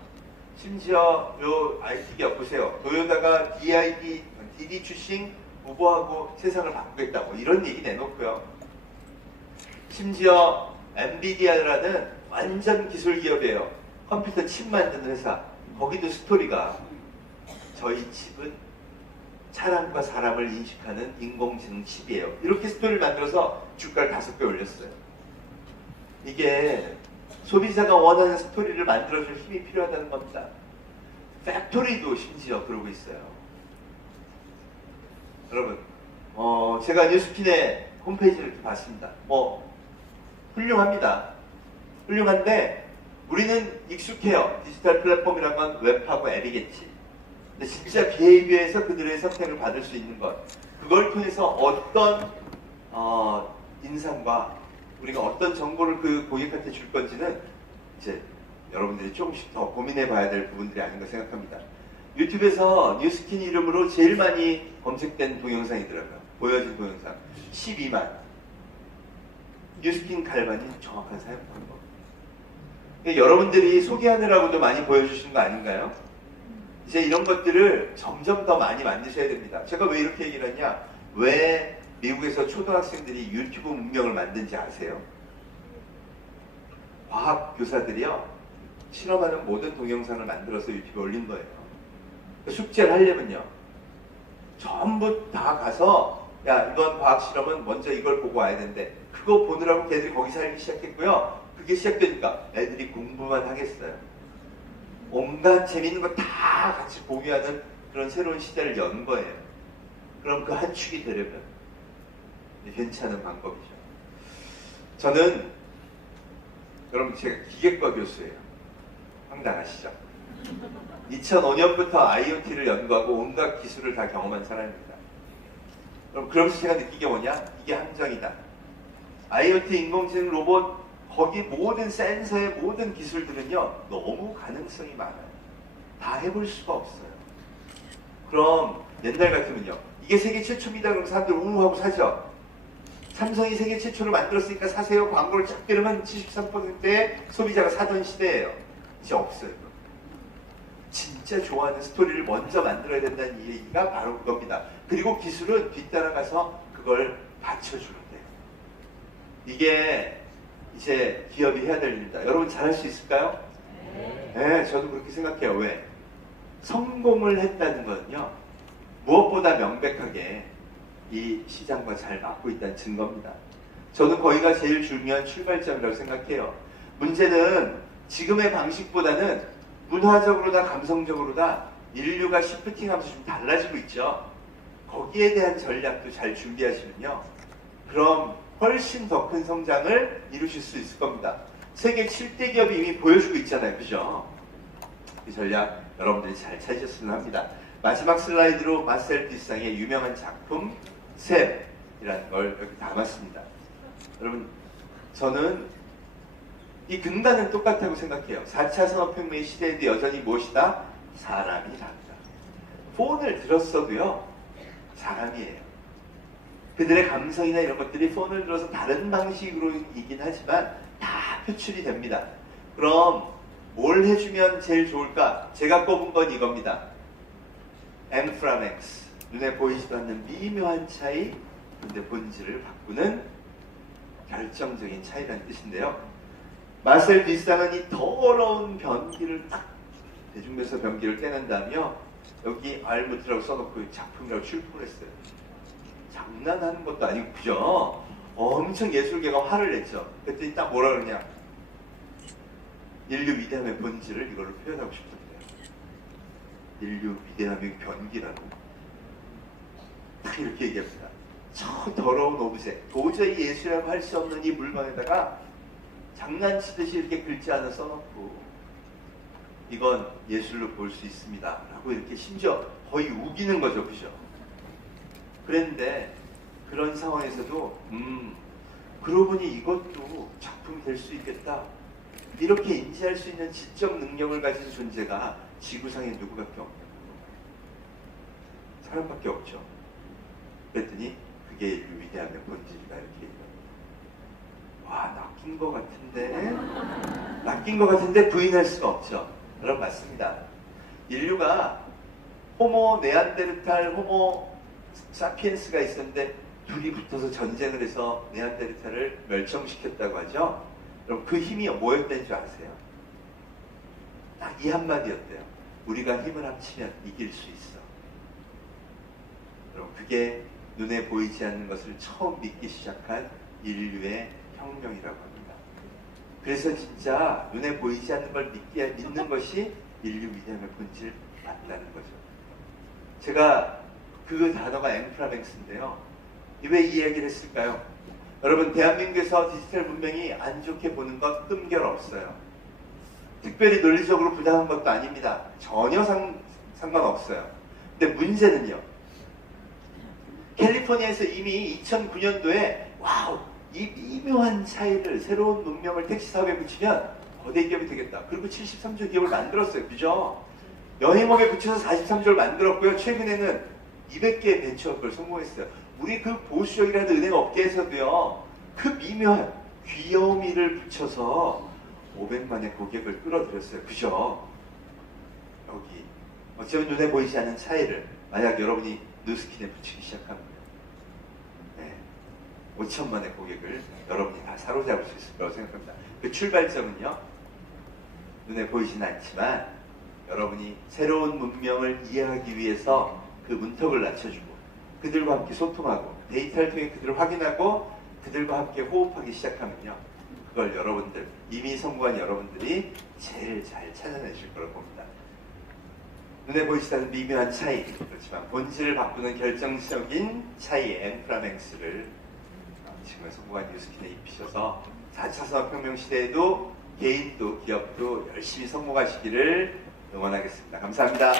심지어 요 IT 보세요. 도요타가 DD 출신 무보하고 세상을 바꾸겠다 뭐 이런 얘기 내놓고요. 심지어 엔비디아라는 완전 기술 기업이에요. 컴퓨터 칩 만드는 회사. 거기도 스토리가 저희 칩은 사람과 사람을 인식하는 인공지능 칩이에요. 이렇게 스토리를 만들어서 주가를 5배 올렸어요. 이게 소비자가 원하는 스토리를 만들어줄 힘이 필요하다는 겁니다. 팩토리도 심지어 그러고 있어요. 여러분, 제가 뉴스킨의 홈페이지를 이렇게 봤습니다. 훌륭합니다. 훌륭한데 우리는 익숙해요. 디지털 플랫폼이란 건 웹하고 앱이겠지. 근데 진짜 비헤이비어에서 그들의 선택을 받을 수 있는 것, 그걸 통해서 어떤 인상과 우리가 어떤 정보를 그 고객한테 줄 건지는 이제 여러분들이 조금씩 더 고민해 봐야 될 부분들이 아닌가 생각합니다. 유튜브에서 뉴스킨 이름으로 제일 많이 검색된 동영상이더라고요. 보여진 동영상 12만. 뉴스킨 갈바닉 정확한 사용 방법. 여러분들이 소개하느라고도 많이 보여주시는 거 아닌가요? 이제 이런 것들을 점점 더 많이 만드셔야 됩니다. 제가 왜 이렇게 얘기를 하냐? 왜 미국에서 초등학생들이 유튜브 문명을 만든지 아세요? 과학 교사들이요. 실험하는 모든 동영상을 만들어서 유튜브에 올린 거예요. 숙제를 하려면요. 전부 다 가서 야 이번 과학 실험은 먼저 이걸 보고 와야 되는데 그거 보느라고 걔들이 거기 살기 시작했고요. 그게 시작되니까 애들이 공부만 하겠어요. 온갖 재밌는 거 다 같이 공유하는 그런 새로운 시대를 연 거예요. 그럼 그 한 축이 되려면 괜찮은 방법이죠. 저는 여러분 제가 기계과 교수예요. 황당하시죠? 2005년부터 IoT를 연구하고 온갖 기술을 다 경험한 사람입니다. 그럼 그러면서 제가 느낀 게 뭐냐? 이게 함정이다. IoT 인공지능 로봇 거기 모든 센서의 모든 기술들은요 너무 가능성이 많아요. 다 해볼 수가 없어요. 그럼 옛날 같으면요 이게 세계 최초입니다. 그럼 사람들 우우하고 사죠. 삼성이 세계 최초를 만들었으니까 사세요. 광고를 쫙 때리면 73%의 소비자가 사던 시대예요. 이제 없어요. 진짜 좋아하는 스토리를 먼저 만들어야 된다는 얘기가 바로 그겁니다. 그리고 기술은 뒤따라가서 그걸 받쳐주는 거예요. 이게 이제 기업이 해야 될 일입니다. 여러분 잘할 수 있을까요? 네, 저도 그렇게 생각해요. 왜? 성공을 했다는 건요 무엇보다 명백하게 이 시장과 잘 맞고 있다는 증거입니다. 저는 거기가 제일 중요한 출발점이라고 생각해요. 문제는 지금의 방식보다는 문화적으로다 감성적으로다 인류가 시프팅하면서 좀 달라지고 있죠. 거기에 대한 전략도 잘 준비하시면요 그럼 훨씬 더 큰 성장을 이루실 수 있을 겁니다. 세계 7대 기업이 이미 보여주고 있잖아요. 그죠? 이 전략 여러분들이 잘 찾으셨으면 합니다. 마지막 슬라이드로 마셀 비상의 유명한 작품 샘이라는 걸 여기 담았습니다. 여러분, 저는 이 근간은 똑같다고 생각해요. 4차 산업혁명 시대에도 여전히 무엇이다? 사람이란다. 폰을 들었어도요, 사람이에요. 그들의 감성이나 이런 것들이 폰을 들어서 다른 방식으로이긴 하지만 다 표출이 됩니다. 그럼 뭘 해주면 제일 좋을까? 제가 꼽은 건 이겁니다. M from X. 눈에 보이지도 않는 미묘한 차이, 근데 본질을 바꾸는 결정적인 차이라는 뜻인데요. 마셀 비스상은 이 더러운 변기를 딱 대중면서 변기를 떼낸다며 여기 알무트라고 써놓고 작품이라고 출품을 했어요. 장난하는 것도 아니고 그죠? 엄청 예술계가 화를 냈죠. 그랬더니 딱 뭐라 그러냐? 인류 위대함의 본질을 이걸로 표현하고 싶던데요. 인류 위대함의 변기라고 딱 이렇게 얘기합니다. 저 더러운 오브젝, 도저히 예술이라고 할 수 없는 이 물건에다가 장난치듯이 이렇게 글자 하나 써놓고 이건 예술로 볼 수 있습니다 라고 이렇게 심지어 거의 우기는 거죠. 그죠? 그런데 그런 상황에서도 그러고 보니 이것도 작품이 될 수 있겠다 이렇게 인지할 수 있는 지적 능력을 가진 존재가 지구상에 누구밖에 없냐고. 사람밖에 없죠. 그랬더니 그게 인류 위대함의 본질이다 이렇게 얘기합니다. 와, 낚인 것 같은데 낚인 것 같은데 부인할 수가 없죠. 여러분, 맞습니다. 인류가 호모 네안데르탈, 호모 사피엔스가 있었는데 둘이 붙어서 전쟁을 해서 네안데르탈을 멸종시켰다고 하죠. 그럼 그 힘이 뭐였다는 줄 아세요? 딱 이 한마디였대요. 우리가 힘을 합치면 이길 수 있어. 그럼 그게 눈에 보이지 않는 것을 처음 믿기 시작한 인류의 혁명이라고 합니다. 그래서 진짜 눈에 보이지 않는 걸 믿는 것이 인류 위대함의 본질 맞다는 거죠. 제가 그 단어가 엠프라맹스인데요. 왜 이 이야기를 했을까요? 여러분, 대한민국에서 디지털 문명이 안 좋게 보는 것 흠결 없어요. 특별히 논리적으로 부당한 것도 아닙니다. 전혀 상관없어요. 근데 문제는요. 캘리포니아에서 이미 2009년도에 와우, 이 미묘한 차이를, 새로운 문명을 택시 사업에 붙이면 거대 기업이 되겠다. 그리고 73조 기업을 만들었어요. 그죠? 여행업에 붙여서 43조를 만들었고요. 최근에는 200개의 벤처업을 성공했어요. 우리 그 보수적이라는 은행 업계에서도요, 그 미묘한 귀여움이를 붙여서 500만의 고객을 끌어들였어요. 그죠? 여기 어쩌면 눈에 보이지 않는 차이를 만약 여러분이 누스킨에 붙이기 시작하면 5천만의 고객을 여러분이 다 사로잡을 수 있을 거라고 생각합니다. 그 출발점은요, 눈에 보이진 않지만 여러분이 새로운 문명을 이해하기 위해서 그 문턱을 낮춰주고 그들과 함께 소통하고 데이터를 통해 그들을 확인하고 그들과 함께 호흡하기 시작하면요, 그걸 여러분들, 이미 성공한 여러분들이 제일 잘 찾아내실 거라고 봅니다. 눈에 보이지 않는 미묘한 차이, 그렇지만 본질을 바꾸는 결정적인 차이의 엠프라맹스를 지금의 성공한 뉴스킨에 입히셔서 4차 산업혁명 시대에도 개인도 기업도 열심히 성공하시기를 응원하겠습니다. 감사합니다.